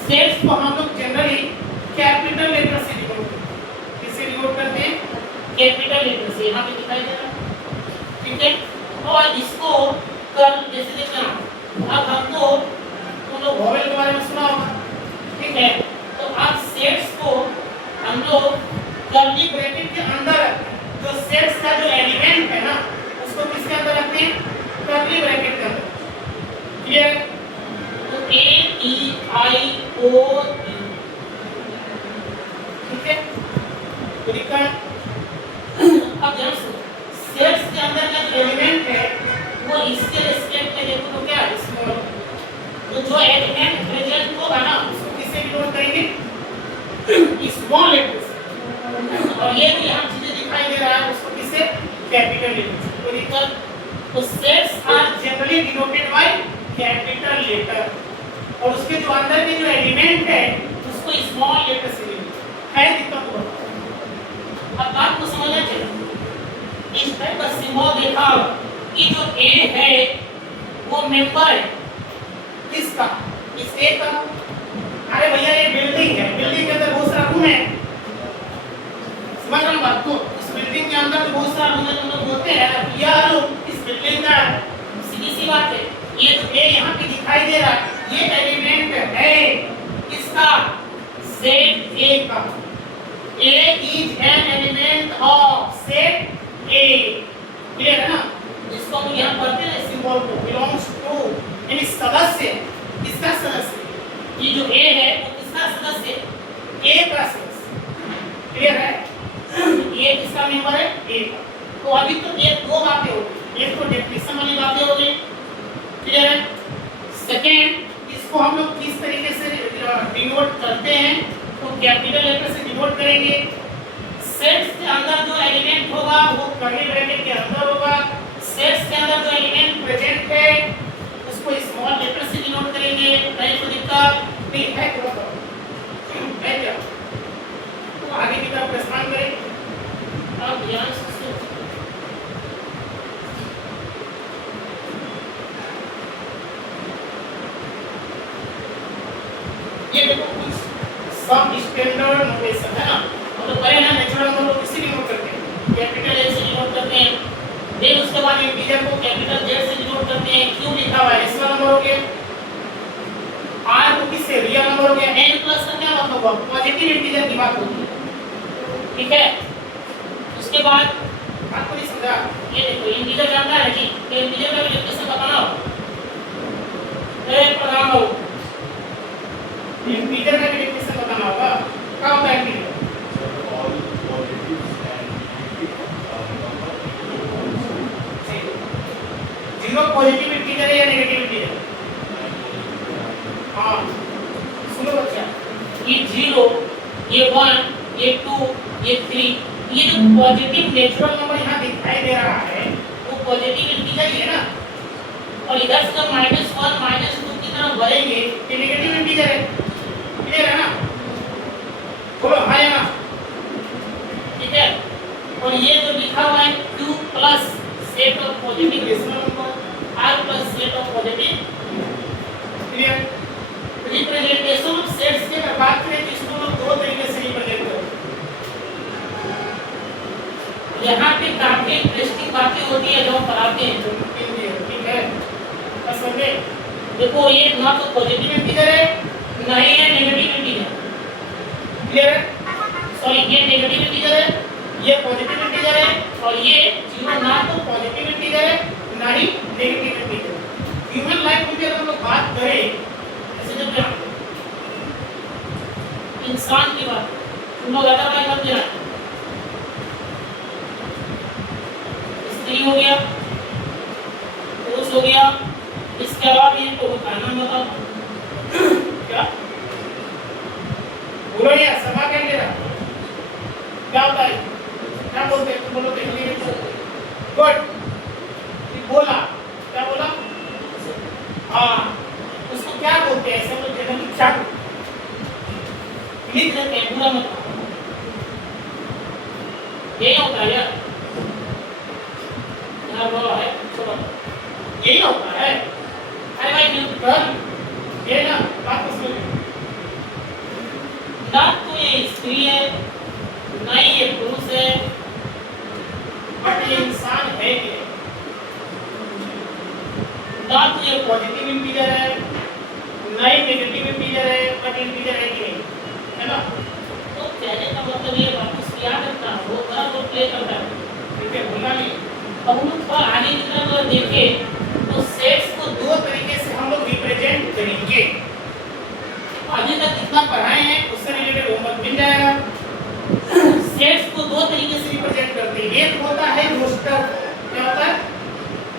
सेट्स को हम लोग जनरली कैपिटल लेटर से डिनोट करते हैं। किससे डिनोट करते हैं कैपिटल लेटर से यहाँ पे दिखाई दे रहा है ठीक है। और इसको कर जैसे देखना अब हमको तुम लोग वोवेल के बारे में सुना होगा ठीक है। तो अब सेट्स को हम लोग कर्ली ब्रैकेट के अंदर रखते हैं जो सेट्स का जो एलिमेंट है ना उसको किसके अंदर रखते हैं कर्ली ब्रैकेट के अंदर क्लियर। तो ए ई आई ओ ठीक है। तो लिखा अब ध्यान सुनो सेट्स के अंदर का जो एलिमेंट है वो इसके रिस्पेक्ट में देखो तो क्या है स्मॉल तो जो एलिमेंट प्रेजेंट होगा ना उसको किससे डिनोट करेंगे स्मॉल लेटर से और ये जो यहाँ चीजें दिखाई दे रहा है उसको किससे कैपिटल लेटर से। तो लिखा तो sets are generally denoted by capital letter और उसके जो अंदर के जो एलिमेंट है उसको स्मॉल लेटर से है दिक्कत हो। अब बात को समझना चाहिए इस टाइप का सिंबल देखा कि जो ए है वो मेंबर है किसका इस ए का। अरे भैया ये बिल्डिंग है बिल्डिंग के अंदर बहुत सारा रूम है समझ रहे हो बात को इस बिल्डिंग के अंदर बहुत सारा रूम है तुम लोग बोलते हैं यार इस बिल्डिंग का सीधी सी बात है ये जो ए यहाँ पे दिखाई दे रहा है ये एलिमेंट है किसका सेट ए का। A is an element of set A clear है ना इसको हम यहाँ पढ़ते हैं सिंबल को belongs to यानी सदस्य किसका सदस्य ये जो A है वो किसका सदस्य A का सदस्य क्लियर है ये किसका मेंबर है A का। तो अभी तो ये दो बातें हो गई एक तो डेफिनेशन वाली बातें हो गई क्लियर है। सेकेंड इसको हम लोग किस तरीके से डिनोट करते हैं तो कैपिटल लेटर से डिनोट करेंगे। सेट्स के अंदर जो एलिमेंट होगा वो कर्ली ब्रैकेट के अंदर होगा सेट्स के अंदर जो एलिमेंट प्रेजेंट है उसको स्मॉल लेटर से डिनोट करेंगे। नहीं तो दिक्कत नहीं है है क्या तो आगे की तरफ प्रस्थान करें। अब ध्यान से ये देखो कुछ सब स्टैंडर्ड नोटेशन है ना हम लोग पहले ना नेचुरल नंबर को किसी भी नोट करते हैं कैपिटल ए से डिनोट करते हैं देन उसके बाद इंटीजर को कैपिटल जेड से डिनोट करते हैं क्यों लिखा हुआ है इसका नंबर हो गया आर को किससे रियल नंबर हो गया n प्लस का क्या मतलब हुआ पॉजिटिव इंटीजर की बात होती है ठीक है। उसके बाद बात को नहीं समझा ये देखो इंटीजर जानता है कि इंटीजर का कैसे बताना हो एक प्रोग्राम हो इंटीजर का डेफिनेशन बताना होगा क्या होता है इंटीजर जीरो पॉजिटिव इंटीजर है या नेगेटिव इंटीजर। हाँ सुनो बच्चा ये 0 ये 1 ये 2 ये 3 ये जो पॉजिटिव नेचुरल नंबर यहाँ दिखाई दे रहा है वो पॉजिटिव इंटीजर ही है ना और इधर से जब -1 -2 की तरफ बढ़ेंगे ये नेगेटिव इंटीजर है क्लियर है ना बोलो हाँ या ना ठीक है। और ये जो लिखा हुआ है q plus set of positive rational number r plus set of positive clear. तो रिप्रेजेंटेशन ऑफ सेट्स की अगर बात करें तो इसको हम दो तरीके से रिप्रेजेंट करते हैं। यहाँ पे काफी इंटरेस्टिंग बातें होती है जो हम पढ़ाते हैं जो ठीक है, बस समझे। देखो ये ना तो पॉजिटिव इंटीजर है ना ही है नेगेटिव इंटीजर, क्लियर है? सॉरी ये नेगेटिव इंटीजर है, ये पॉजिटिव इंटीजर है, और ये जीरो ना तो पॉजिटिव इंटीजर है ना ही नेगेटिव इंटीजर। ह्यूमन लाइफ में अगर हम लोग बात करें, जैसे जब इंसान की बात तुम लोग अदरवाइज मत देना, स्त्री हो गया, पुरुष हो गया, इसके अलावा भी इनको बताना मतलब क्या बोलो यार, समा क्या ले रहा क्या होता है, क्या बोलते हैं, बोलो देखिए गुड, बोला क्या बोला, हाँ उसको क्या बोलते हैं, ऐसे लोग जनरली क्या लिख देते हैं, पूरा मतलब यही होता है यार, यहाँ बोला है चलो यही होता है। अरे भाई न्यूटन ये ना बात तो सुनो, ना तो ये स्त्री है ना ही ये पुरुष है, बट ये इंसान है कि ना तो ये पॉजिटिव इंटीजर है ना ही नेगेटिव इंटीजर है, बट इंटीजर है कि नहीं, है ना? तो कहने का मतलब ये वापस याद रखना, वो बड़ा रोल प्ले करता है, ठीक है, भूलना नहीं। अब हम लोग आगे की तरफ देखें तो सेट्स को दो तरीके से हम लोग रिप्रेजेंट करेंगे। आगे तक जितना पढ़ाए हैं उससे रिलेटेड होमवर्क मिल जाएगा। सेट्स को दो तरीके से रिप्रेजेंट करते हैं, एक होता है रोस्टर, क्या होता है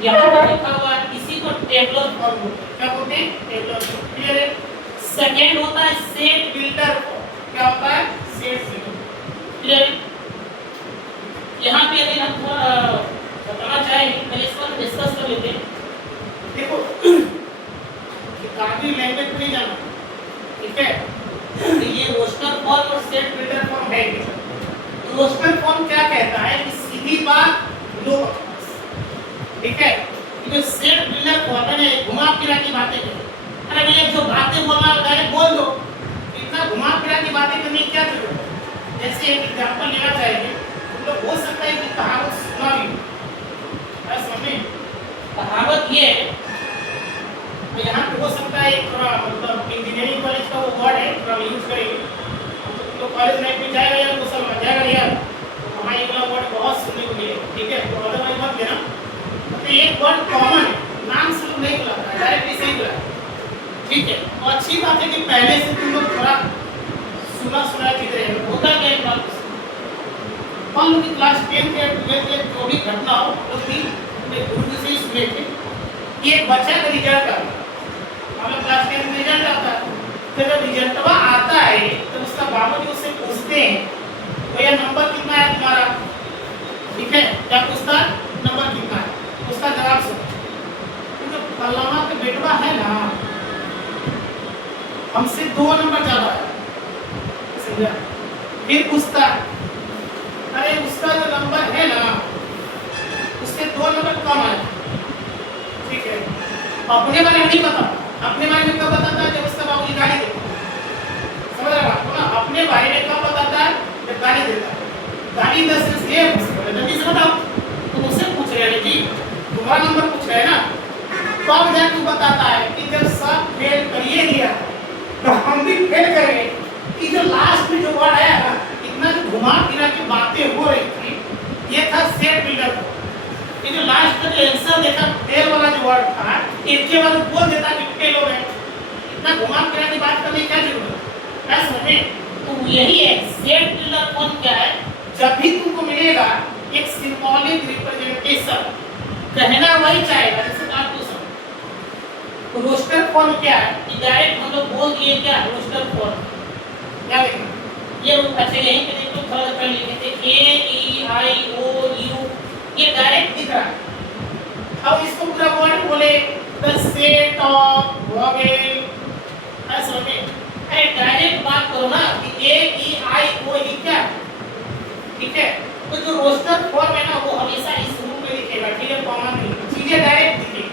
यहाँ पर लिखा हुआ है, इसी को टेबलर फॉर्म बोलते हैं, क्या बोलते हैं, टेबलर फॉर्म, क्लियर है? सेकंड होता है सेट बिल्डर फॉर्म, क्या होता है, सेट बिल्डर, क्लियर है? यहाँ पे अगर हम थोड़ा बताना चाहेंगे, पहले इस पर डिस्कस कर लेते हैं। देखो काफी लैंग्वेज नहीं जाना, ठीक है? तो ये रोस्टर फॉर्म और सेट बिल्डर फॉर्म है। रोस्टर फॉर्म क्या कहता है कि सीधी बात लो बकवास, ठीक है? जो सेट बिल्डर फॉर्म है घुमा फिरा की बातें करें, अरे भैया जो बातें बोलना डायरेक्ट बोल दो, इतना घुमा फिरा की बातें करने की क्या जरूरत है? जैसे एक एग्जांपल लेना चाहेंगे, तो हो सकता है कि कहावत सुना भी समझे, कहावत ये तो यहाँ पे हो सकता है थोड़ा मतलब इंजीनियरिंग कॉलेज का वो वर्ड है, थोड़ा यूज करेंगे तो कॉलेज लाइफ में जाएगा यार तो समझ जाएगा यार, तो वहाँ ये वाला वर्ड बहुत सुनने को मिलेगा, ठीक है? तो अदरवाइज मत लेना, तो एक वर्ड कॉमन है, नाम से लोग नहीं बुलाता है, डायरेक्टली सही बुलाता है, ठीक है? और अच्छी बात है कि पहले से तुम लोग थोड़ा सुना चीजें हैं, होता क्या एक बात मान लो कि क्लास 10 या 12 या जो भी घटना हो उसकी गुरु से ही सुने थे कि एक बच्चा का रिजल्ट आता है, मतलब क्लास 10 में रिजल्ट आता है, तो जब रिजल्ट आता है तो उसका बाबा जी उससे पूछते हैं भैया नंबर कितना है तुम्हारा, ठीक है? क्या पूछता है नंबर कितना है, उसका जवाब सुनो, तो फलाना का बेटवा है ना हमसे 2 नंबर ज्यादा है, समझा? फिर पूछता अरे उसका जो नंबर है ना उससे 2 नंबर कम है, ठीक है? अपने बारे में नहीं पता, अपने बारे में कब बताता है जब उसका बाबूजी गाली देता है, समझ रहे हो ना? अपने बारे में कब बताता है जब गाली देता है, गाली 10 से ये जल्दी से बताओ, तो मुझसे पूछ रहे हैं जी तुम्हारा नंबर पूछ रहे हैं ना, तब जाके बताता है कि जब सब फेल करिए लिया तो हम भी फेल करेंगे, कि जो लास्ट में जो वर्ड आया ना इतना जो घुमा फिरा की बातें हो रही थी ये था सेट बिल्डर, ये जो लास्ट में जो आंसर देखा फेल वाला जो वर्ड था इसके बाद बोल देता कि फेल हो गए, इतना घुमा फिरा की बात करने की क्या जरूरत है, समझे? तो यही है सेट बिल्डर फॉर्म क्या है, जब भी तुमको मिलेगा एक सिंबॉलिक रिप्रेजेंटेशन कहना वही चाहेगा, जैसे आपको सब रोस्टर फॉर्म क्या है कि डायरेक्ट हम लोग बोल दिए क्या रोस्टर फॉर्म क्या लिखना, ये अच्छा यहीं पे देखो थोड़ा सा पढ़ लीजिए, A-E-I-O-U ये डायरेक्ट दिख रहा है। अब इसको पूरा वर्ड बोले द सेट ऑफ वोवेल, ऐसा में अरे डायरेक्ट बात करो ना कि A-E-I-O-U क्या, ठीक है? तो जो रोस्टर फॉर्म है ना वो हमेशा इस रूप में लिखेगा, ठीक है? कॉमन नहीं चीजें डायरेक्ट दिखेगी,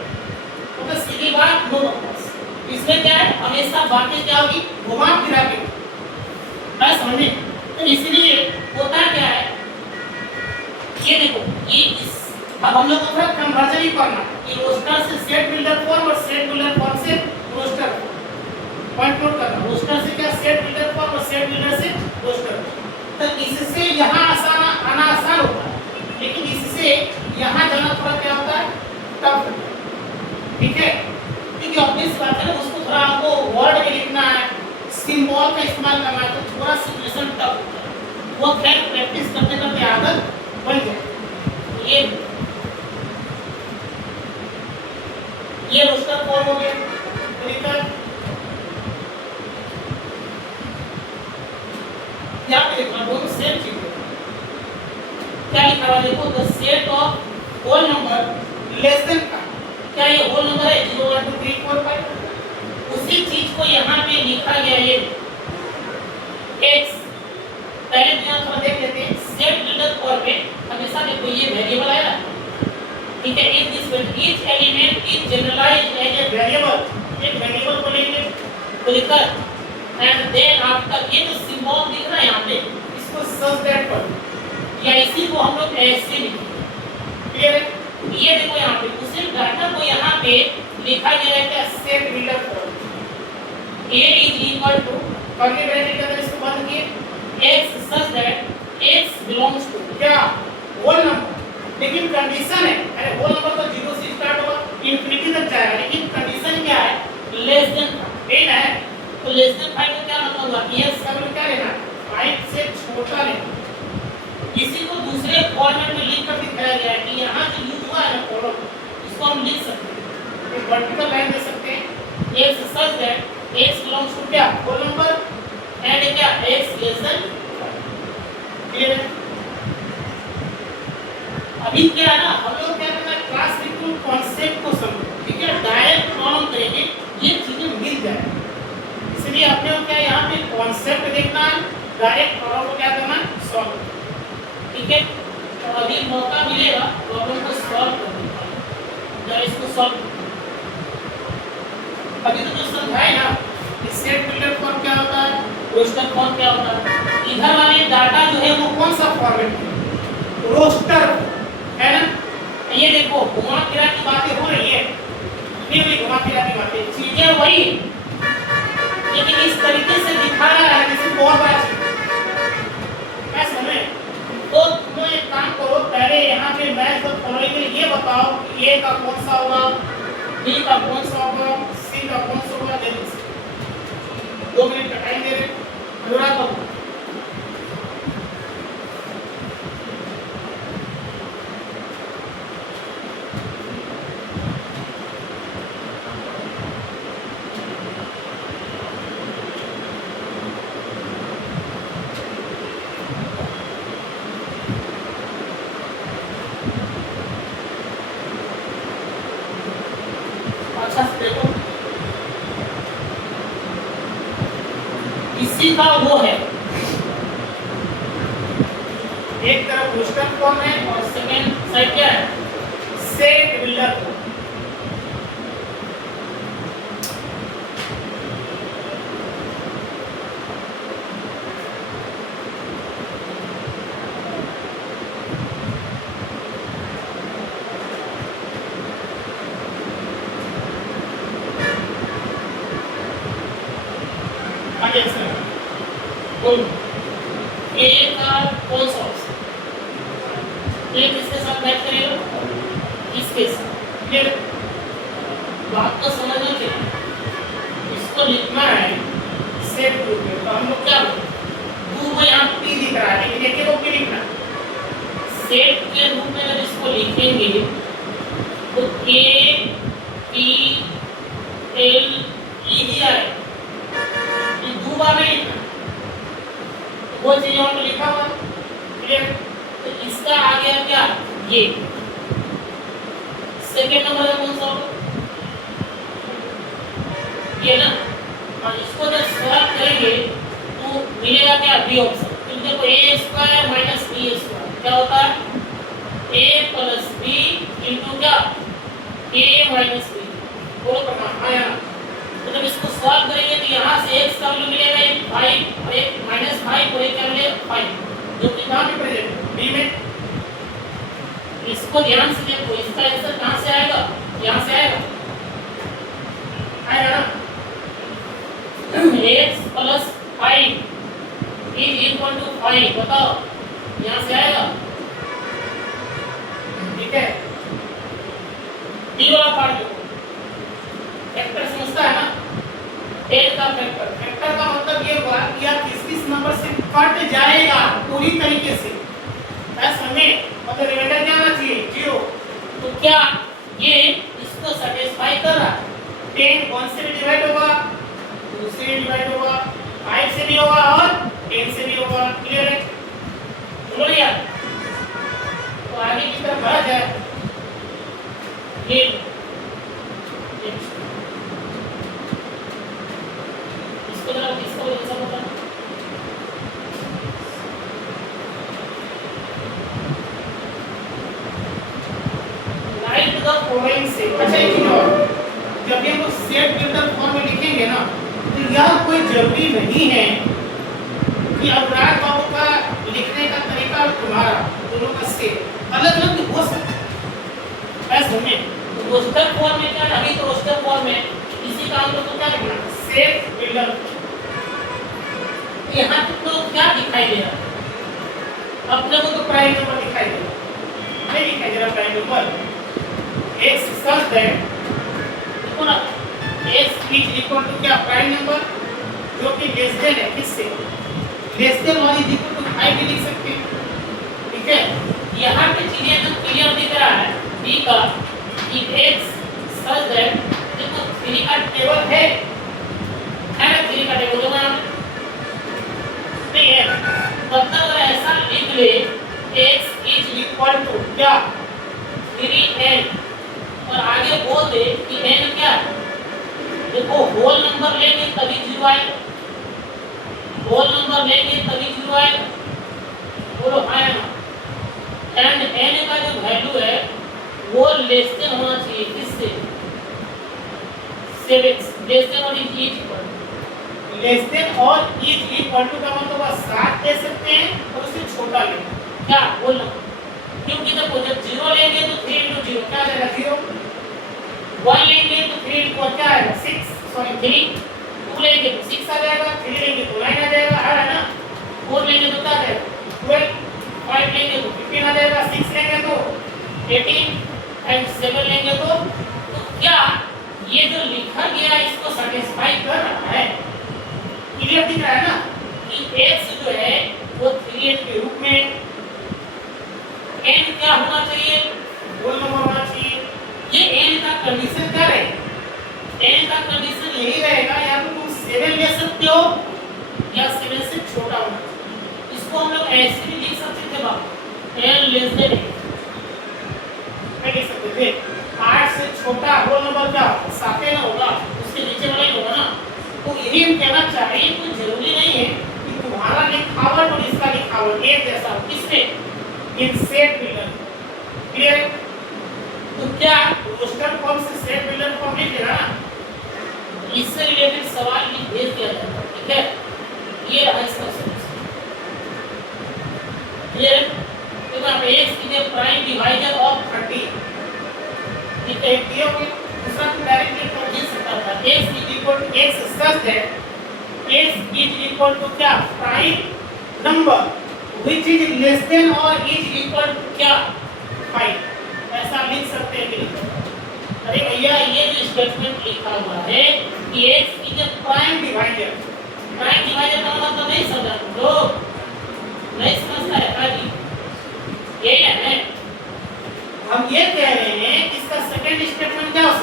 तो सीधी बात नो बकवास, इसमें क्या है हमेशा बाकी क्या होगी, घुमा फिरा के बस समझे। तो इसलिए होता क्या है, ये देखो ये इस अब हम लोग को थोड़ा कन्वर्जन ही करना कि रोस्टर से सेट बिल्डर फॉर्म और सेट बिल्डर फॉर्म से रोस्टर पॉइंट नोट करना, रोस्टर से क्या सेट बिल्डर फॉर्म और सेट बिल्डर से रोस्टर। तो इससे यहाँ आना आसान होता है, लेकिन इससे यहाँ जाना थोड़ा क्या होता है, टफ। ठीक है, क्योंकि ऑब्वियस बात है ना, उसको थोड़ा आपको वर्ड में लिखना है, सिंबल का इस्तेमाल करना है, तो थोड़ा सिचुएशन टफ होता है। वो खैर प्रैक्टिस करते करते आदत बन जाए। ये रोस्टर फॉर्म हो गया। यहाँ पे देखना दोनों सेम चीज है। क्या लिखा हुआ देखो, the set of whole number less than का, क्या ये होल नंबर है 0 1 2 3 4 5, उसी चीज को यहाँ पे लिखा गया ये x। पहले तो यहाँ थोड़ा देख लेते हैं, सेट बिल्डर फॉर्म में हमेशा देखो ये वेरिएबल आएगा। ठीक है, if this each element is generalised as a variable, एक वेरिएबल को लेंगे तो लिखकर एंड देन आफ्टर ये जो सिंबल दिख रहा है यहाँ पे, इसको सच दैट पर या इसी को हम लोग ऐसे लिखेंगे। क्लियर है, ये देखो यहाँ पे उसी डाटा को यहाँ पे लिखा गया है क्या, set builder form. a is equal to curly bracket के अंदर इसको बंद किए x such that x belongs to क्या, होल नंबर। लेकिन कंडीशन है, अरे होल नंबर तो 0 से स्टार्ट होगा इंफिनिटी तक जाएगा, लेकिन कंडीशन क्या है, लेस देन 8 है। तो लेस देन 5 का क्या मतलब हुआ कि x का वैल्यू क्या लेना, 5 से छोटा लेना। इसी को दूसरे फॉर्मेट में लिख कर दिखाया गया है कि यहाँ जो यूज हुआ है ना कॉलम, इसको हम लिख सकते हैं, एक वर्टिकल लाइन दे सकते हैं, x such that x belongs to क्या, होल नंबर एंड क्या x लेस देन। क्लियर है, अभी क्या है ना, हम लोग क्या करना है, क्लास बिल्कुल कॉन्सेप्ट को समझो। ठीक है, डायरेक्ट प्रॉब्लम करेंगे, ये चीजें मिल जाएंगी। इसलिए अपने को क्या यहाँ पे कॉन्सेप्ट देखना है, डायरेक्ट प्रॉब्लम को क्या करना है, सॉल्व। ठीक है, तो अभी मौका मिलेगा प्रॉब्लम को सॉल्व करने का, जरा इसको सॉल्व। अभी तो जो समझाए ना, सेट बिल्डर फॉर्म क्या होता है, रोस्टर फॉर्म क्या होता है, इधर वाले डाटा जो है वो कौन सा फॉर्मेट है, रोस्टर है ना। ये देखो घुमा फिरा की बातें हो रही है, ये घुमा फिरा की बातें, चीजें वही, लेकिन इस तरीके से दिखा रहा है किसी बहुत बड़ा चीज। ऐसा नहीं, तो तुम एक काम करो, पहले यहाँ पे मैथ को फॉलोइंग में ये बताओ कि ए का कौन सा होगा, बी का कौन सा होगा, सी का कौन सा होगा, देख 2 मिनट का टाइम दे रहे अनुराग बाबू। इसी का वो है, एक तरफ रोस्टर फॉर्म है और सेकंड साइड क्या है, सेट बिल्डर फॉर्म। ए का कौन सा एक इसके साथ मैच करेगा, इसके साथ। क्लियर, बात को समझना चाहिए। इसको लिखना है सेट ग्रुप में, तो हम लोग क्या दो में यहाँ पी दिख रहा है, लेकिन एक को पी लिखना सेट के रूप में। जब इसको लिखेंगे तो के पी एल ई ही आए, दो बार नहीं लिखना, वो चीज यहाँ पे लिखा हुआ। क्लियर, तो इसका आ गया क्या, ये सेकंड नंबर है कौन सा होगा, ये ना। और इसको जब सॉल्व करेंगे तो मिलेगा क्या, बी ऑप्शन। तो देखो a square minus b square क्या होता है, ए प्लस बी इंटू क्या, ए माइनस बी। वो करना आया, तो जब जब इसको सॉल्व करेंगे तो यहाँ से x का वैल्यू मिलेगा 5 और एक -5 और एक क्या मिलेगा 5, जो कि कहाँ पे प्रेजेंट b में। इसको ध्यान से देखो, इसका आंसर कहाँ से आएगा, यहाँ से आएगा ना। x + 5 = 5, बताओ यहाँ से आएगा, ठीक है। डी वाला पार्ट देखो, फैक्टर समझता है ना, 10 का फैक्टर, फैक्टर का मतलब ये हुआ कि आप किस नंबर से कट जाएगा पूरी तरीके से, समझे, मतलब रिमाइंडर क्या आना चाहिए 0। तो क्या ये इसको सैटिस्फाई कर रहा है। 10 1 से भी डिवाइड होगा, 2 से भी डिवाइड होगा, 5 से भी होगा और 10 से भी होगा, क्लियर है, बोलो यार। तो आगे की तरफ बढ़ा जाए, ये इसको जरा इसको जैसा होता है राइट द फॉलोइंग से। अच्छा एक चीज और, जब भी हम लोग सेट बिल्डर फॉर्म में लिखेंगे ना, तो यह कोई जरूरी नहीं है कि अनुराग बाबू का लिखने का तरीका और तुम्हारा दोनों का सेट अलग अलग हो सकता है, ऐसा नहीं। तो रोस्टर फॉर्म में क्या है, अभी तो रोस्टर फॉर्म में इसी का हम लोग को क्या लिखना है, सेट बिल्डर। यहाँ तो क्या दिखाई दे रहा है, अपने को तो प्राइम नंबर दिखाई दे रहा है, नहीं दिखाई दे रहा prime number. x such that देखो ना, x = क्या, प्राइम नंबर जो कि लेस देन है, किससे, लेस देन और इज इक्वल टू 5 भी लिख सकते हैं, ठीक है। यहाँ पे चीजें एकदम क्लियर दिख रहा है b का कि x सच दैट, देखो 3 का टेबल है ना, 3 का टेबल होगा नहीं है, मतलब अगर ऐसा लिख ले x = क्या 3n और आगे बोल दे कि n क्या है, देखो होल नंबर लेंगे तभी 0 आएगा, होल नंबर लेंगे तभी 0 आएगा, बोलो हाँ ना। एंड n का जो वैल्यू है वो लेस देन होना चाहिए किससे, 7 लेस देन और इज इक्वल, लेस देन और इज इक्वल टू का मतलब 7 ले सकते हैं और उससे छोटा लेंगे, क्या बोलना, क्योंकि देखो जब 0 लेंगे तो 3 × 0 क्या आ जाएगा 0, 1 लेंगे तो 3 × क्या आएगा 6, सॉरी 3, 2 लेंगे तो 6 आ जाएगा, 3 लेंगे तो 9 आ जाएगा, है ना, 4 लेंगे तो क्या आ जाएगा 12, 5 लेंगे तो 15 आ जाएगा, 6 लेंगे तो 18 एंड 7 लेंगे तो क्या ये जो लिखा गया इसको सैटिस्फाई कर रहा है, क्लियर दिख रहा है ना कि x जो है वो 3n के रूप में, n क्या होना चाहिए, होल नंबर होना चाहिए। ये n का कंडीशन क्या है, n का कंडीशन यही रहेगा, या तो तुम 7 ले सकते हो या 7 से छोटा होना चाहिए। इसको हम लोग ऐसे भी लिख सकते थे बाप, n लेस देन लिख सकते थे, 8 से छोटा होल नंबर क्या 7 ना होगा, उसके नीचे वाला ही होगा ना। तो यही हम कहना चाह रहे हैं, कोई जरूरी नहीं है कि तुम्हारा लिखावट और इसका लिखावट एक जैसा हो, किसमें इन सेट बिल्डर, क्लियर है। तो क्या रोस्टर फॉर्म से सेट बिल्डर फॉर्म लिख देना ना, इससे रिलेटेड सवाल भी भेज दिया जाता है, ठीक है। ये रहा इसका सॉल्यूशन, क्लियर है। तो आप x is a prime divisor of 30, ठीक है, क्लियर हो गया। दूसरा तो डायरेक्टली कर दे सकता था, x = x such that x = क्या prime number which is less than or is equal to क्या 5, ऐसा लिख सकते हैं कि अरे भैया ये जो स्टेटमेंट लिखा हुआ है कि x is a prime divisor, prime divisor का मतलब नहीं समझा तुम लोग, नहीं समझता है काजी, यही है। हम ये कह रहे हैं कि इसका सेकंड स्टेटमेंट क्या हो सकता है,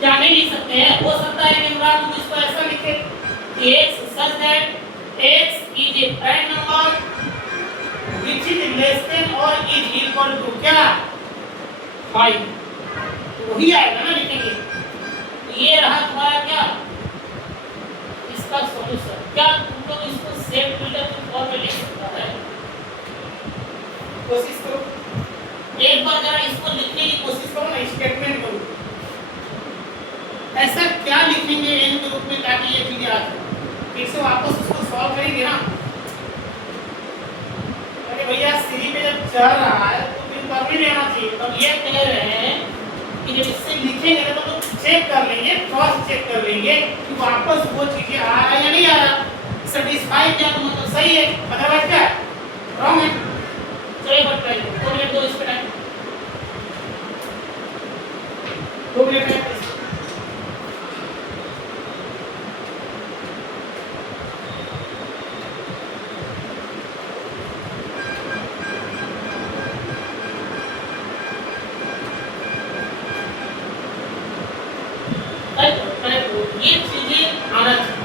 क्या नहीं लिख सकते हैं, हो सकता है कि हम इसको ऐसा लिखे कि x such that x is a prime number which is less than or is equal to क्या 5, तो वही आएगा ना लिखेंगे। तो ये रहा तुम्हारा क्या इसका सॉल्यूशन। क्या तुम लोग इसको सेट बिल्डर के फॉर्म में लिख सकता है, कोशिश करो, एक बार जरा इसको लिखने की कोशिश करो ना, स्टेटमेंट करो ऐसा क्या लिख लिखेंगे n के रूप में ताकि ये चीजें आ जाए। फिर से वापस उसको सॉल्व करेंगे ना। अरे भैया सी पे जब चल रहा है तो फिर कर भी लेना चाहिए। तो ये कह रहे हैं कि जब इससे लिखेंगे ना तो चेक कर लेंगे, क्रॉस चेक कर लेंगे कि वापस वो चीजें आ रहा है या नहीं आ रहा। सेटिस्फाई किया तो मतलब सही है, अदरवाइज क्या है, रॉन्ग है। चलिए बट ट्राई करो, 2 मिनट दो इस पे टाइम, 2 मिनट है। ये चीजें आना चाहिए।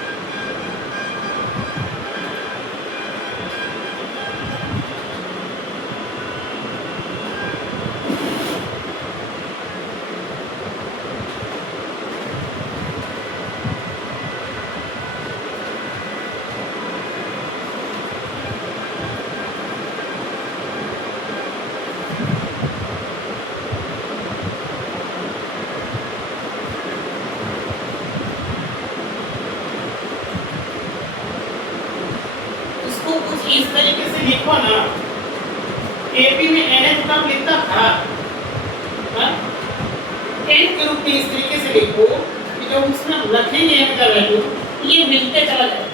कुछ इस तरीके से लिखो ना, एपी में एनएच कब लिखता था, एन के रूप में इस तरीके से लिखो कि जब उसमें रखेंगे एन का वैल्यू ये मिलते चला जाए।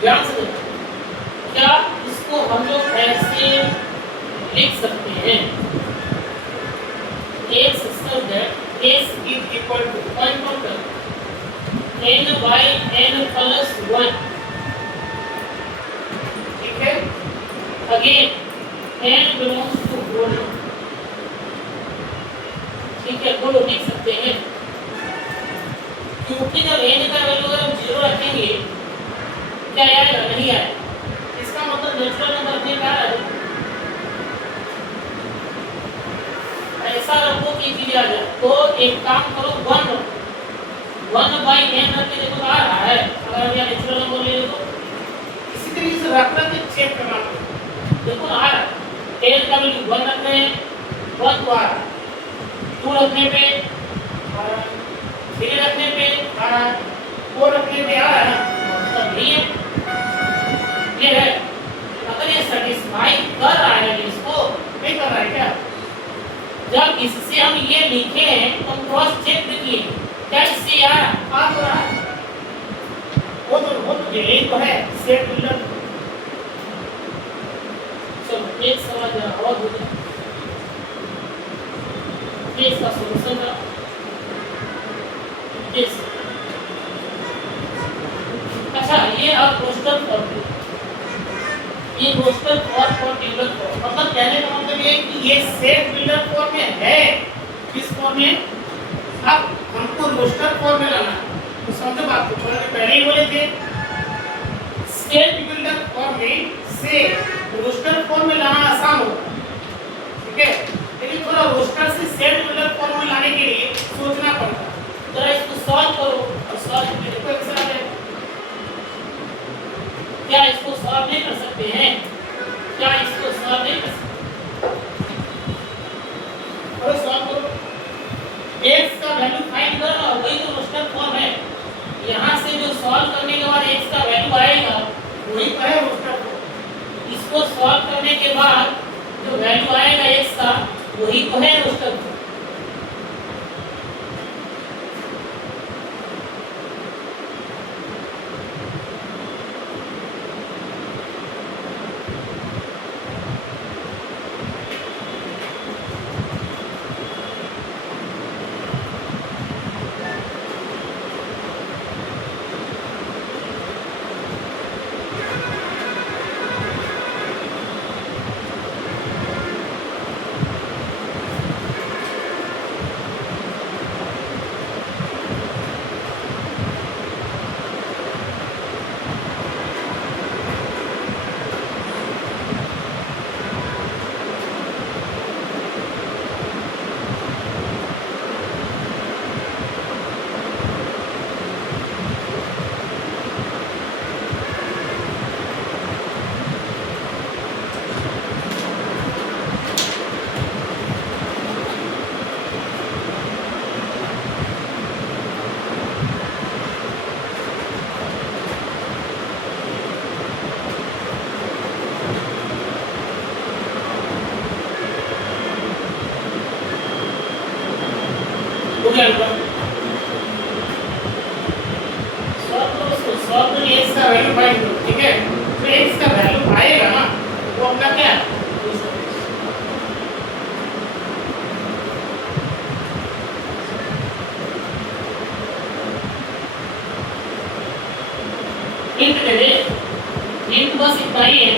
ध्यान से क्या इसको हम लोग ऐसे लिख सकते हैं, x such that s is equal to point of n by n plus 1, ठीक है। Again n belongs to whole, ठीक है, बोलो लिख सकते हैं। क्योंकि जब n का वैल्यू अगर हम 0 रखेंगे क्या आएगा, नहीं आएगा। इसका मतलब नेचुरल नंबर अपने क्या है, ऐसा रखो कि चीजें आ जाए। तो एक काम करो, 1 by n रख के देखो तो आ रहा है। अगर हम यहाँ नेचुरल नंबर ले लो तो इसी तरीके से रख के चेक करना, देखो आ रहा है। n का वैल्यू 1 रख रहे हैं, 1 तो आ रहा है, 2 रखने पे आ रहा है, 3 रखने पे आ रहा है, 4 रखने पे आ रहा है ना, तब ये है। अगर ये सेटिस्फाई कर रहा है इसको, नहीं कर रहा है क्या, जब इससे हम ये लिखे हैं तो क्रॉस चेक देखिए क्या इससे यार आ तो रहा है, वो तो यही तो है सेट बिल्डर। चलो एक सवाल जरा और हो जाए, ये इसका सॉल्यूशन था। अच्छा ये अब रोस्टर फॉर्म, ये रोस्टर फॉर्म और टेबल फॉर्म, मतलब कहने का मतलब ये है कि ये सेट बिल्डर फॉर्म में है, किस फॉर्म में, अब हमको रोस्टर फॉर्म में लाना है। तो समझो बात को, थोड़ा पहले ही बोले थे सेट बिल्डर फॉर्म में से रोस्टर फॉर्म में लाना आसान होगा, ठीक है, लेकिन थोड़ा रोस्टर से सेट बिल्डर फॉर्म में लाने के लिए सोचना पड़ता है। जरा इसको सॉल्व करो और सॉल्व करके देखो कैसा आ जाए। क्या इसको सॉल्व नहीं कर सकते हैं, क्या इसको सॉल्व नहीं कर सकते, और सॉल्व करो। x का वैल्यू फाइंड करो, वही तो रोस्टर फॉर्म है। यहां से जो सॉल्व करने के बाद x का वैल्यू आएगा वही तो है रोस्टर फॉर्म। इसको सॉल्व करने के बाद जो वैल्यू आएगा x का वही तो है रोस्टर फॉर्म। x का वैल्यू फाइंड करो, ठीक है। तो x का वैल्यू आएगा ना वो अपना क्या है, हिंट दे दे, हिंट बस इतना ही है।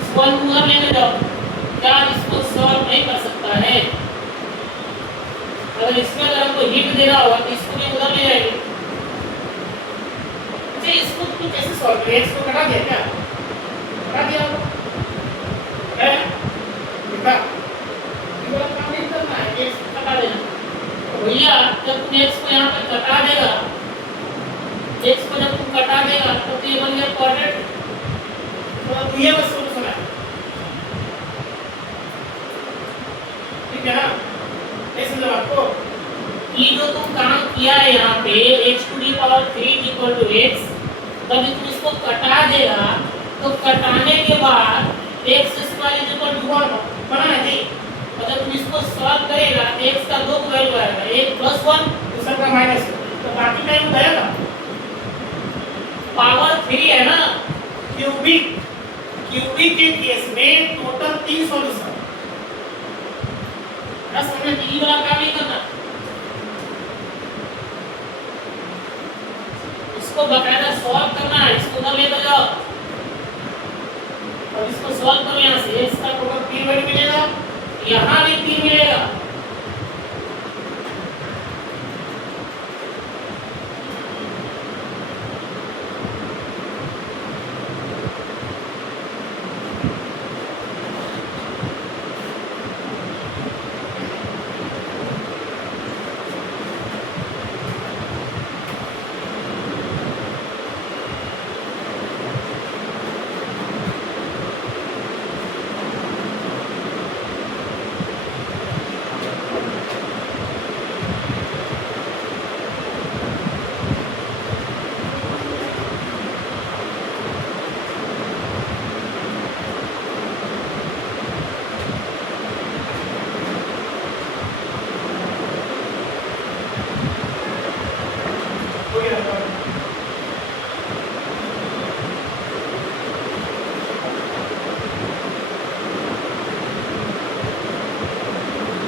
इसको उधर लेके जाओ, क्या इसको सॉल्व नहीं कर सकता है? अगर इसमें अगर हमको हिंट देना होगा तो इसको भी उधर ले जाएंगे। अच्छा इसको तू कैसे सॉल्व करें? x को कटा दिया क्या? कटा दिया है बेटा, ये वाला काम नहीं करना है, x को कटा देना। तो भैया जब तुम x को यहाँ पर कटा देगा, x को जब तुम कटा देगा तो ये बन गया क्वाड्रेट। तो ये बस सोल्यूशन है, ठीक है ना? ऐसे जब आपको ये जो तुम काम किया है यहाँ पे x to the power 3 equal to x, तब तुम इसको कटा देगा तो कटाने के बाद x स्क्वायर इक्वल टू 1 बना है जी। और जब तुम इसको सॉल्व करेगा x का दो वैल्यू आएगा, एक प्लस 1 दूसरा का माइनस 1, तो बाकी टाइम जाएगा। पावर 3 है ना, क्यूबिक के केस में टोटल 3 सॉल्यूशन। बस हमने ई वाला काम नहीं करना, इसको बकायदा सॉल्व करना है। इसको उधर लेकर जाओ और इसको सॉल्व करो, यहाँ से x का टोटल 3 वैल्यू मिलेगा, यहाँ भी 3 मिलेगा।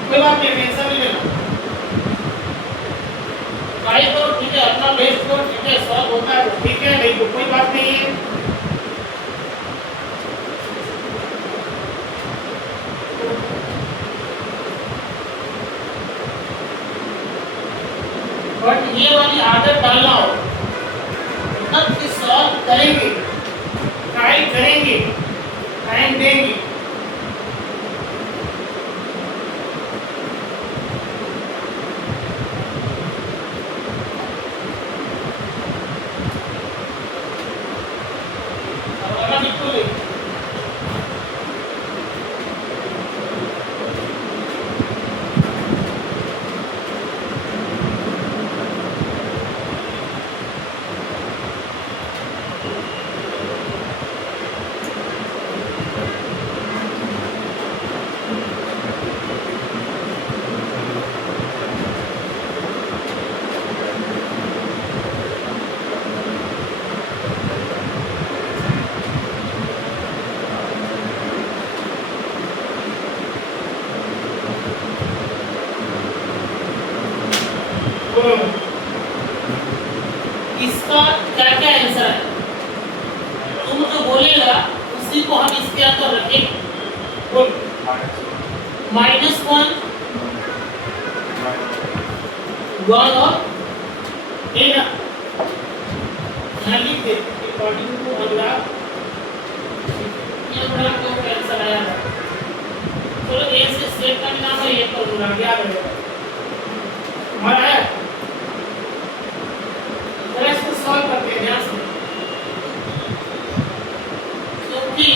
कोई बात नहीं, टेंशन नहीं लेना, ट्राई करो, ठीक है, अपना बेस्ट करो, ठीक है, सॉल्व होता है तो ठीक है, नहीं तो कोई बात नहीं है। बट ये वाली आदत डालना हो, तब कि सॉल्व करेंगे, ट्राई करेंगे, टाइम देंगे। इसका क्या क्या आंसर है तुम जो बोलेगा उसी को हम इसके अंदर रखेंगे। बोल -1 1 और ए ना यहाँ लिख दे अकॉर्डिंग टू अनुराग, ये अनुराग का आंसर आया है। चलो ए से सेट का नाम है ये तो अनुराग याद रहेगा हमारा है। इसको सॉल्व करते हैं ध्यान से, क्योंकि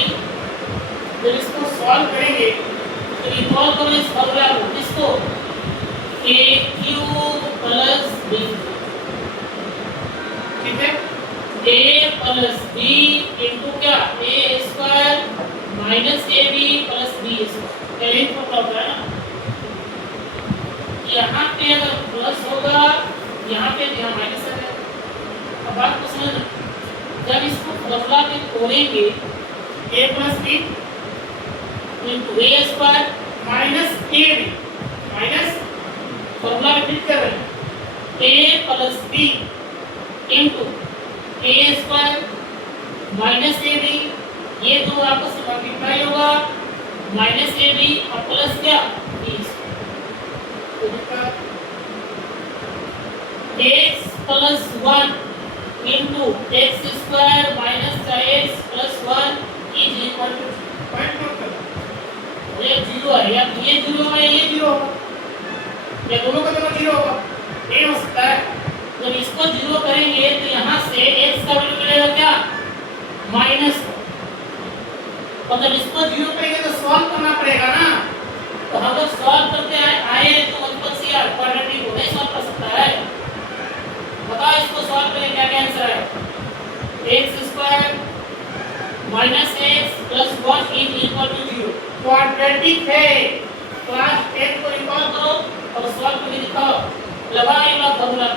जब इसको सॉल्व करेंगे तो रिकॉल करो इस फॉर्मूला को, इसको a³ + b, ठीक है, a + b इनटू क्या a² - ab + b पहले ही पता होता है ना। यहाँ पे अगर प्लस होगा यहाँ पे यहाँ माइनस है। अब बात को समझना, जब इसको फॉर्मूला में खोलेंगे a plus b into a square minus a b minus formula में फिट कर रहे हैं a plus b into a square minus a b, ये दो आपस में मल्टीप्लाई होगा माइनस ए बी और प्लस क्या x plus 1 into x square minus x plus 1 is equal to point note कर ये जीरो है या ये जीरो है ये जीरो होगा या दोनों का दोनों जीरो होगा ये हो सकता है। जब इसको जीरो करेंगे तो यहाँ से x का वैल्यू मिलेगा क्या माइनस, और जब इसको जीरो करेंगे तो सॉल्व करना पड़ेगा ना, तो हम लोग सॉल्व करते आए तो मतलब से यार क्वाड्रेटिक को नहीं सॉल्व कर सकता है। बताओ इसको सॉल्व करें क्या क्या आंसर है x square minus x plus 1 is equal to 0 quadratic है। क्लास 10 को रिकॉल करो और सॉल्व करके दिखाओ। लगाओ ये वाला formula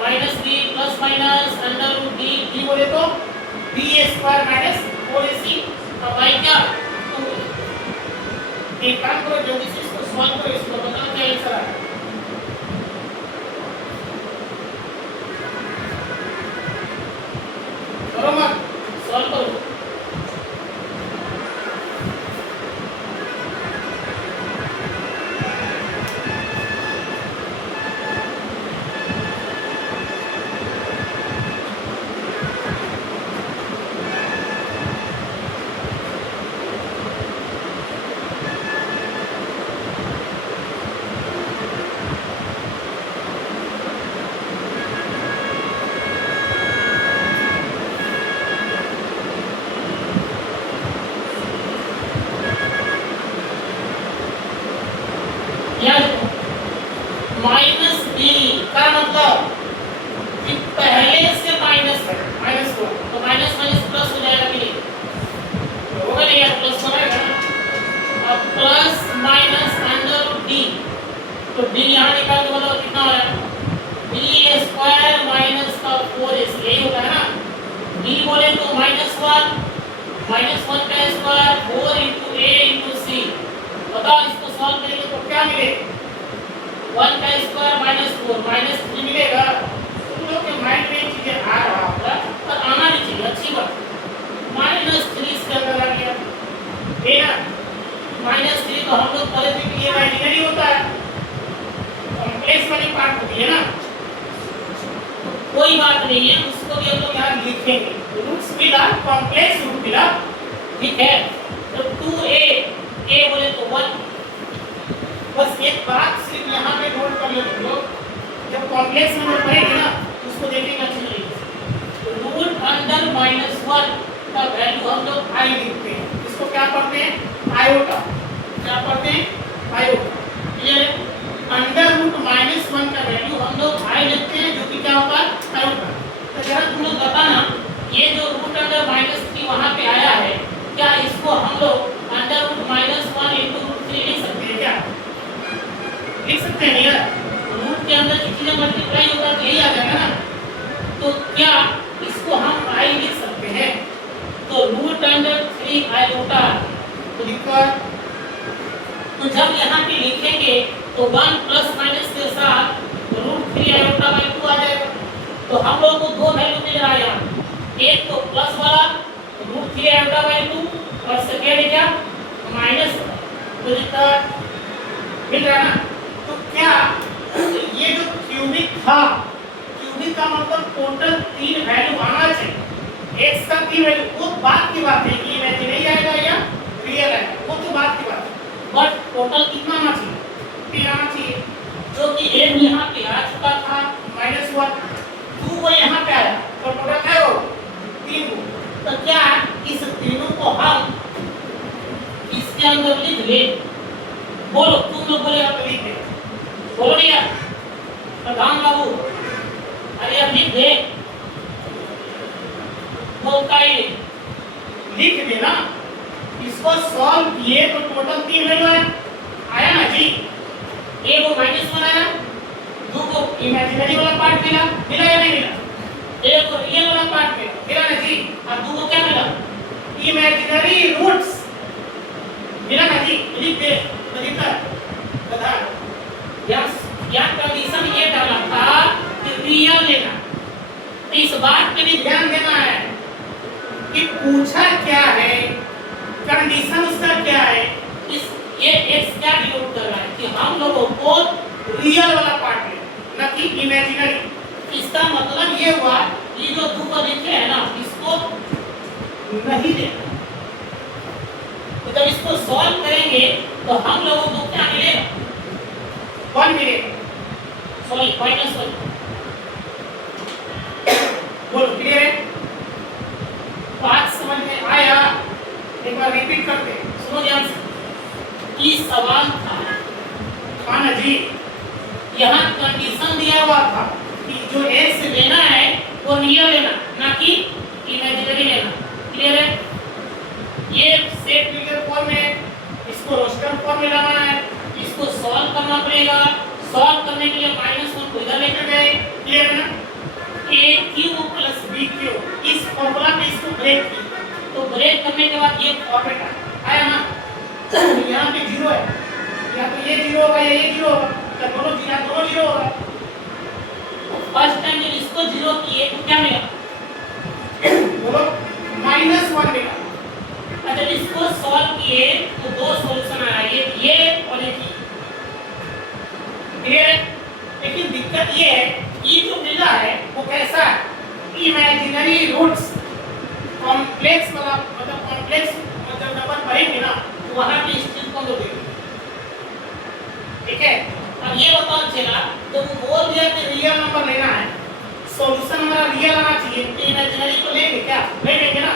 minus b plus minus under root d d बोले तो b स्क्वायर माइनस 4ac और y क्या 2। एक काम करो जल्दी से इसको सॉल्व करो, इसको बताओ क्या आंसर आएगा। करो मत सॉल्व करो। माइनस बी का मतलब कि पहले से माइनस है माइनस को तो माइनस माइनस प्लस हो जाएगा कि नहीं होगा नहीं यार प्लस हो जाएगा ना। अब plus minus under root d तो डी यहाँ निकाल दो मतलब कितना हो रहा है बी स्क्वायर माइनस का 4ac यही होता है ना। डी बोले तो माइनस 1 का स्क्वायर 4 इंटू ए इंटू सी। बताओ इसको सॉल्व करेंगे तो क्या मिलेगा 1 का स्क्वायर माइनस 4 माइनस 3 मिलेगा। तुम लोग के माइंड में चीजें आ रहा होगा पर आना भी चाहिए, अच्छी बात। माइनस 3 इसके अंदर आ गया है ना। माइनस 3 तो हम लोग पहले थे कि ये इमेजिनरी होता है, कॉम्प्लेक्स वाली पार्ट होती है ना, कोई बात नहीं है उसको भी हम लोग यहाँ लिखेंगे। रूट्स मिला कॉम्प्लेक्स रूट मिला ठीक है। तो 2a a बोले तो 1। बस एक बात सिर्फ यहाँ पे नोट कर लो तुम लोग, जब कॉम्प्लेक्स नंबर पढ़ेंगे ना उसको देखेंगे अच्छी तरीके से। रूट अंडर माइनस 1 का वैल्यू हम लोग आई लिखते हैं, इसको क्या पढ़ते हैं आयोटा। क्या पढ़ते हैं आयोटा। क्लियर है। अंडर रूट माइनस 1 का वैल्यू हम लोग आई लिखते हैं जो कि क्या होता है आयोटा। तो जरा तुम लोग बताना ये जो रूट अंडर माइनस 3 वहाँ पे आया है क्या इसको हम लोग under root minus 1 into root 3 लिख सकते हैं क्या लिख सकते हैं यार। रूट के अंदर की चीजें मल्टीप्लाई होगा तो यही आ जाएगा ना। तो क्या इसको हम आई लिख सकते हैं तो रूट अंडर 3 आयोटा तो लिखा। तो जब यहाँ पे लिखेंगे तो 1 प्लस माइनस के साथ रूट 3 आयोटा बाई 2 आ जाएगा। तो हम लोगों को दो वैल्यू मिल रहा है यहाँ, एक तो प्लस वाला रूट 3 आयोटा बाई 2 और सेकेंड है क्या माइनस तो लिखा मिल रहा है ना। तो क्या ये जो क्यूबिक था, क्यूबिक का मतलब टोटल 3 वैल्यू आना चाहिए। x का 3 वैल्यू वो बात की बात है कि इमेजिनरी आएगा या रियल आएगा वो तो बात की बात है, बट टोटल कितना आना चाहिए 3 आना चाहिए। जो कि एक यहाँ पे आ चुका था -1 2 वो यहाँ पे आया तो टोटल क्या हो 3 को। तो क्या इस तीनों को हम इसके अंदर लिख ले। बोलो तुम लोग बोले आप लिख दे बोलो नहीं यार प्रधान बाबू अरे अब लिख दे बोलता ही लिख देना। इसको सॉल्व किए तो टोटल 3 वैल्यू आया ना जी। ए को -1 आया, 2 को इमेजिनरी वाला पार्ट मिला या नहीं मिला देखो रियल वाला पार्ट मिला ना जी, और दो को क्या मिला, इमेजिनरी रूट्स मिला ना जी। लिख दे बता यस, या कंडीशन ये डाला था कि रियल लेना। इस बात पे भी ध्यान देना है कि पूछा क्या है, कंडीशन उसका क्या है, इस ये एक्स क्या डिनोट कर रहा है कि हम लोगों को रियल वाला पार्ट है न कि इमेजिनरी। इसका मतलब ये हुआ ये जो दो को लिखे है ना इसको नहीं देना। तो जब इसको सॉल्व करेंगे तो हम लोगों को क्या मिलेगा, 1 मिलेगा, सॉरी -1। बोलो क्लियर है, बात समझ में आया? एक बार रिपीट करते हैं, सुनो ध्यान से। ये सवाल था ना जी, यहाँ कंडीशन दिया हुआ था कि जो एक्स लेना है वो रियल लेना ना कि इमेजिनरी लेना। क्लियर है? ये सेट फिगर फॉर्म में, इसको रोस्टर फॉर्म में लाना है, इसको सॉल्व करना पड़ेगा। सॉल्व करने के लिए -1 को इधर लेकर गए। क्लियर है ना? AQ + BQ इस फॉर्मूला में इसको ब्रेक की, तो ब्रेक करने के बाद ये फॉर्मेट आया ना, यहाँ पे 0 है, या तो ये 0 होगा या ये 0 होगा, तो दोनों 0 होगा। फर्स्ट टाइम जब इसको 0 किए तो क्या मिला, बोलो -1 मिला। और जब इसको सॉल्व किए तो दो सॉल्यूशन आया, ये और ये। क्लियर है? लेकिन दिक्कत ये है ये जो मिला है वो कैसा है, इमेजिनरी रूट्स। कॉम्प्लेक्स वाला मतलब कॉम्प्लेक्स मतलब नंबर पढ़ेंगे ना तो वहां पे इस चीज को लोगे। ठीक है? अब ये बताओ चला तो वो बोल दिया कि रियल नंबर लेना है, सॉल्यूशन हमारा रियल आना चाहिए, तो इमेजिनरी को लेंगे क्या, ले लेंगे ना।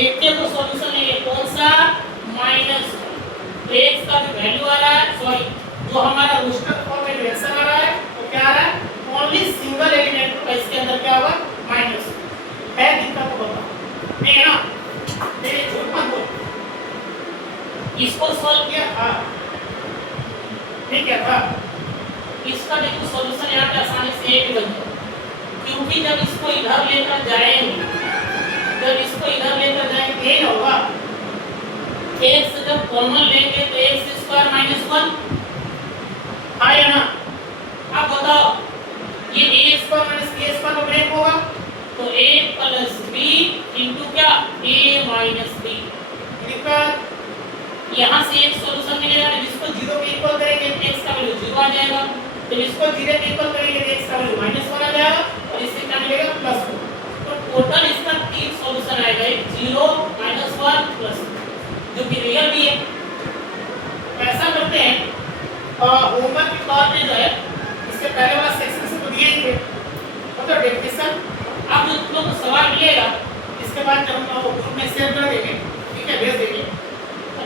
एक के को सॉल्यूशन लेंगे कौन सा, -1। तो x का जो वैल्यू आ रहा है, सॉरी जो हमारा रोस्टर फॉर्म में रिएक्शन आ रहा है वो क्या आ रहा है, ओनली सिंगल एलिमेंट का, इसके अंदर क्या होगा माइनस है। दिक्कत को बताओ नहीं है ना, मेरे झूठ मत बोल। इसको सॉल्व किया था, ठीक है था, इसका देखो सॉल्यूशन यहाँ पे आसानी से एक बन जाए, क्योंकि जब इसको इधर लेकर जाएंगे, जब इसको इधर लेकर जाएंगे ये होगा x जब कॉमन लेंगे तो x² -1 आया ना। अब बताओ ये a² - b² को ब्रेक होगा तो a + b * क्या a - b। दिक्कत यहाँ से एक सॉल्यूशन मिलेगा, जिसको 0 के इक्वल करेंगे x का वैल्यू 0 आ जाएगा, तो इसको 0 के इक्वल करेंगे तो x का वैल्यू -1 आ जाएगा और इससे क्या मिलेगा +1। तो टोटल इसका 3 सॉल्यूशन आएगा, 0 -1 +1, जो कि रियल भी है। ऐसा करते हैं होमवर्क के तौर पे जो है इसके पहले वाला सेक्शन से तो दिए ही थे मतलब डेफिनेशन। अब जो तुम लोग को सवाल मिलेगा इसके बाद जब हम लोग ग्रुप में शेयर कर देंगे, ठीक है, भेज देंगे।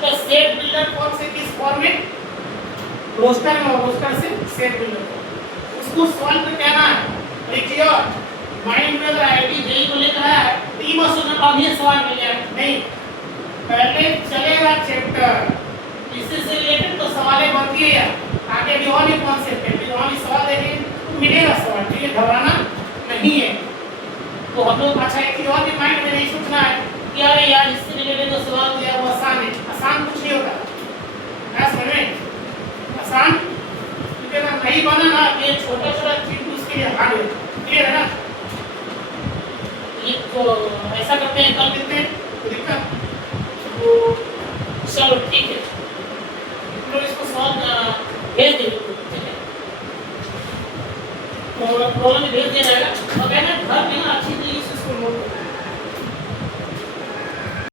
तो सेट बिल्डर फॉर्म से किस फॉर्म में, रोस्टर में, रोस्टर से सेट बिल्डर फॉर्म, उसको सॉल्व करके आना है। देखिए माइंड में अगर आईटी जेई को लेकर आया है तो ये मत सोचना अब ये सवाल मिल जाए, नहीं, पहले चलेगा चैप्टर, इससे से रिलेटेड तो सवालें बनती है, आगे भी और भी कॉन्सेप्ट है, जो हम सवाल देखेंगे तो मिलेगा सवाल, ठीक है, घबराना नहीं है। तो हम लोग अच्छा एक चीज और भी माइंड में नहीं सोचना है कि अरे यार इससे रिलेटेड जो सवाल दिया वो आसान है, आसान कुछ नहीं होता है, समझ में आसान, क्योंकि अगर नहीं बना ना ये छोटा छोटा चीज उसके लिए हार्ड है। क्लियर है ना? ये तो ऐसा करते हैं, कल मिलते हैं, दिक्कत तो चलो ठीक है।